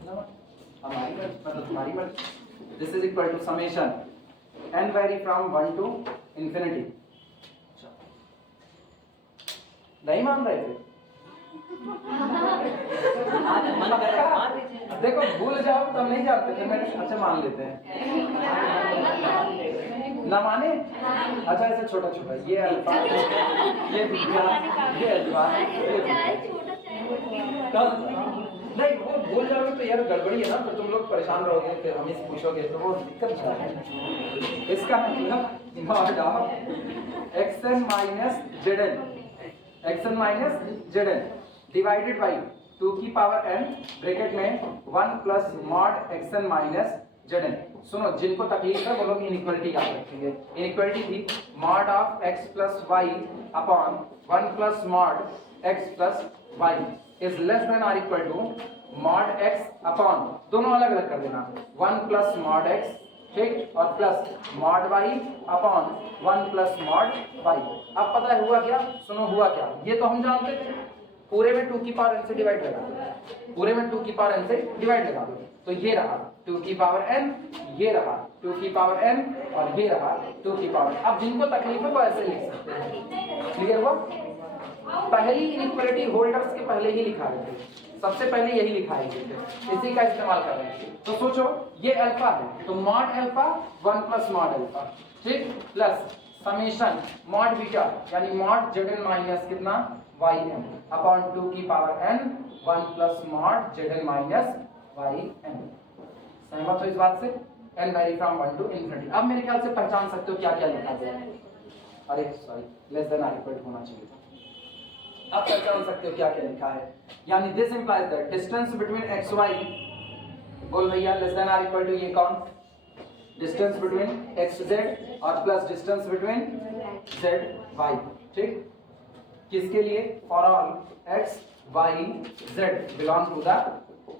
ना माने, हमारी मर्जी मतलब तुम्हारी मर्जी। This is equal to summation n vary from 1 to infinity. नहीं मान रहे थे? देखो भूल जाओ तब नहीं जानते थे, मैंने अच्छा मान लेते हैं, ना माने, अच्छा ऐसे छोटा छोटा, ये अल्फा, ये बीटा, ये अल्फा, नहीं वो भूल जाओगे तो यार गड़बड़ी है ना, फिर तुम लोग परेशान रहोगे, फिर हमें से पूछोगे तो वो दिक्कत है। इसका मतलब mod of xn minus zn, xn minus zn divided by 2 की पावर n, ब्रैकेट में 1 plus mod xn minus zn। सुनो, जिनको तकलीफ है वो लोग इनइक्वालिटी याद रखेंगे। इनइक्वालिटी थी mod of x plus y upon 1 plus mod x plus y is less than or equal to mod x upon, दोनों अलग अलग कर देना, 1 प्लस मॉड x, ठीक, और plus mod y upon 1 plus mod y। अब पता है हुआ क्या? सुनो हुआ क्या, ये तो हम जानते थे, पूरे में 2 की पावर n से डिवाइड लगा दो, पूरे में 2 की पावर n से डिवाइड लगा दो, तो ये रहा 2 की पावर n, ये रहा 2 की पावर n, और ये रहा 2 की पावर। अब जिनको तकलीफ है वो ऐसे लिख सकते हैं, क्लियर हुआ? पहली इनइक्वालिटी होल्डर्स के पहले ही लिखा रहे थे, सबसे पहले यही लिखा है, इसी का इस्तेमाल कर रहे हैं। तो सोचो ये अल्फा है, तो mod alpha 1 plus mod alpha, ठीक, प्लस समेशन मॉड बीटा यानी मॉड zn माइनस कितना वाई एन अपॉन 2 की power n 1 plus mod z n minus y n. सहमत हो इस बात से? N vary from 1 to infinity. अब मेरे ख्याल से पहचान सकते हो क्या क्या लिखा है। अरे sorry, less than or equal होना चाहिए था। अब पहचान सकते हो क्या क्या लिखा है। यानी this implies that distance between x y, बोल भैया, less than or equal to ये कौन? डिस्टेंस बिटवीन एक्स जेड और plus distance between z y. ठीक, किसके लिए? For all x y z belong to the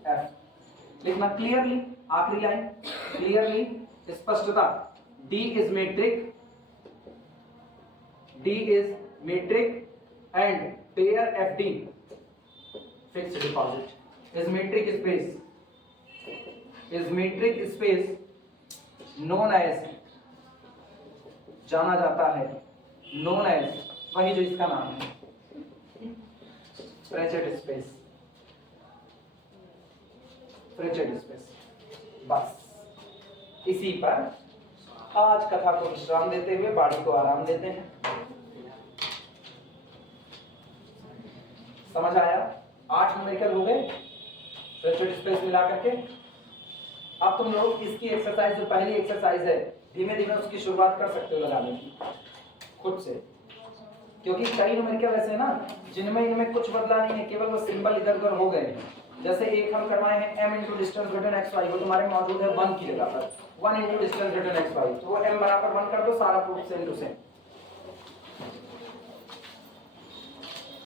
F. लिखना क्लियरली, आखिरी लाइन क्लियरली, स्पष्टता। D is metric, D is metric and pair F D fixed deposit is metric space, is metric space known as, जाना जाता है known as, वही जो इसका नाम है फ्रेचेड स्पेस, फ्रेचेड स्पेस। बस इसी पर आज कथा को विश्राम देते हुए बाड़ी को आराम देते हैं। समझ आया? 8 न्यूमेरिकल हो गए फ्रेचेड स्पेस मिला करके। अब तुम लोग इसकी एक्सरसाइज, जो पहली एक्सरसाइज है, धीमे धीमे उसकी शुरुआत कर सकते हो लगाने की खुद से, क्योंकि कई न्यूमेरिकल ऐसे हैं ना जिनमें इनमें कुछ बदला नहीं है, केवल वो सिंबल इधर उधर हो गए। जैसे एक हम करवाए हैं m into distance between x y, वो तुम्हारे मौजूद है 1 की जगह पर 1 into distance between x y, तो वो m बराबर 1 कर दो, सारा प्रूफ सेम टू सेम।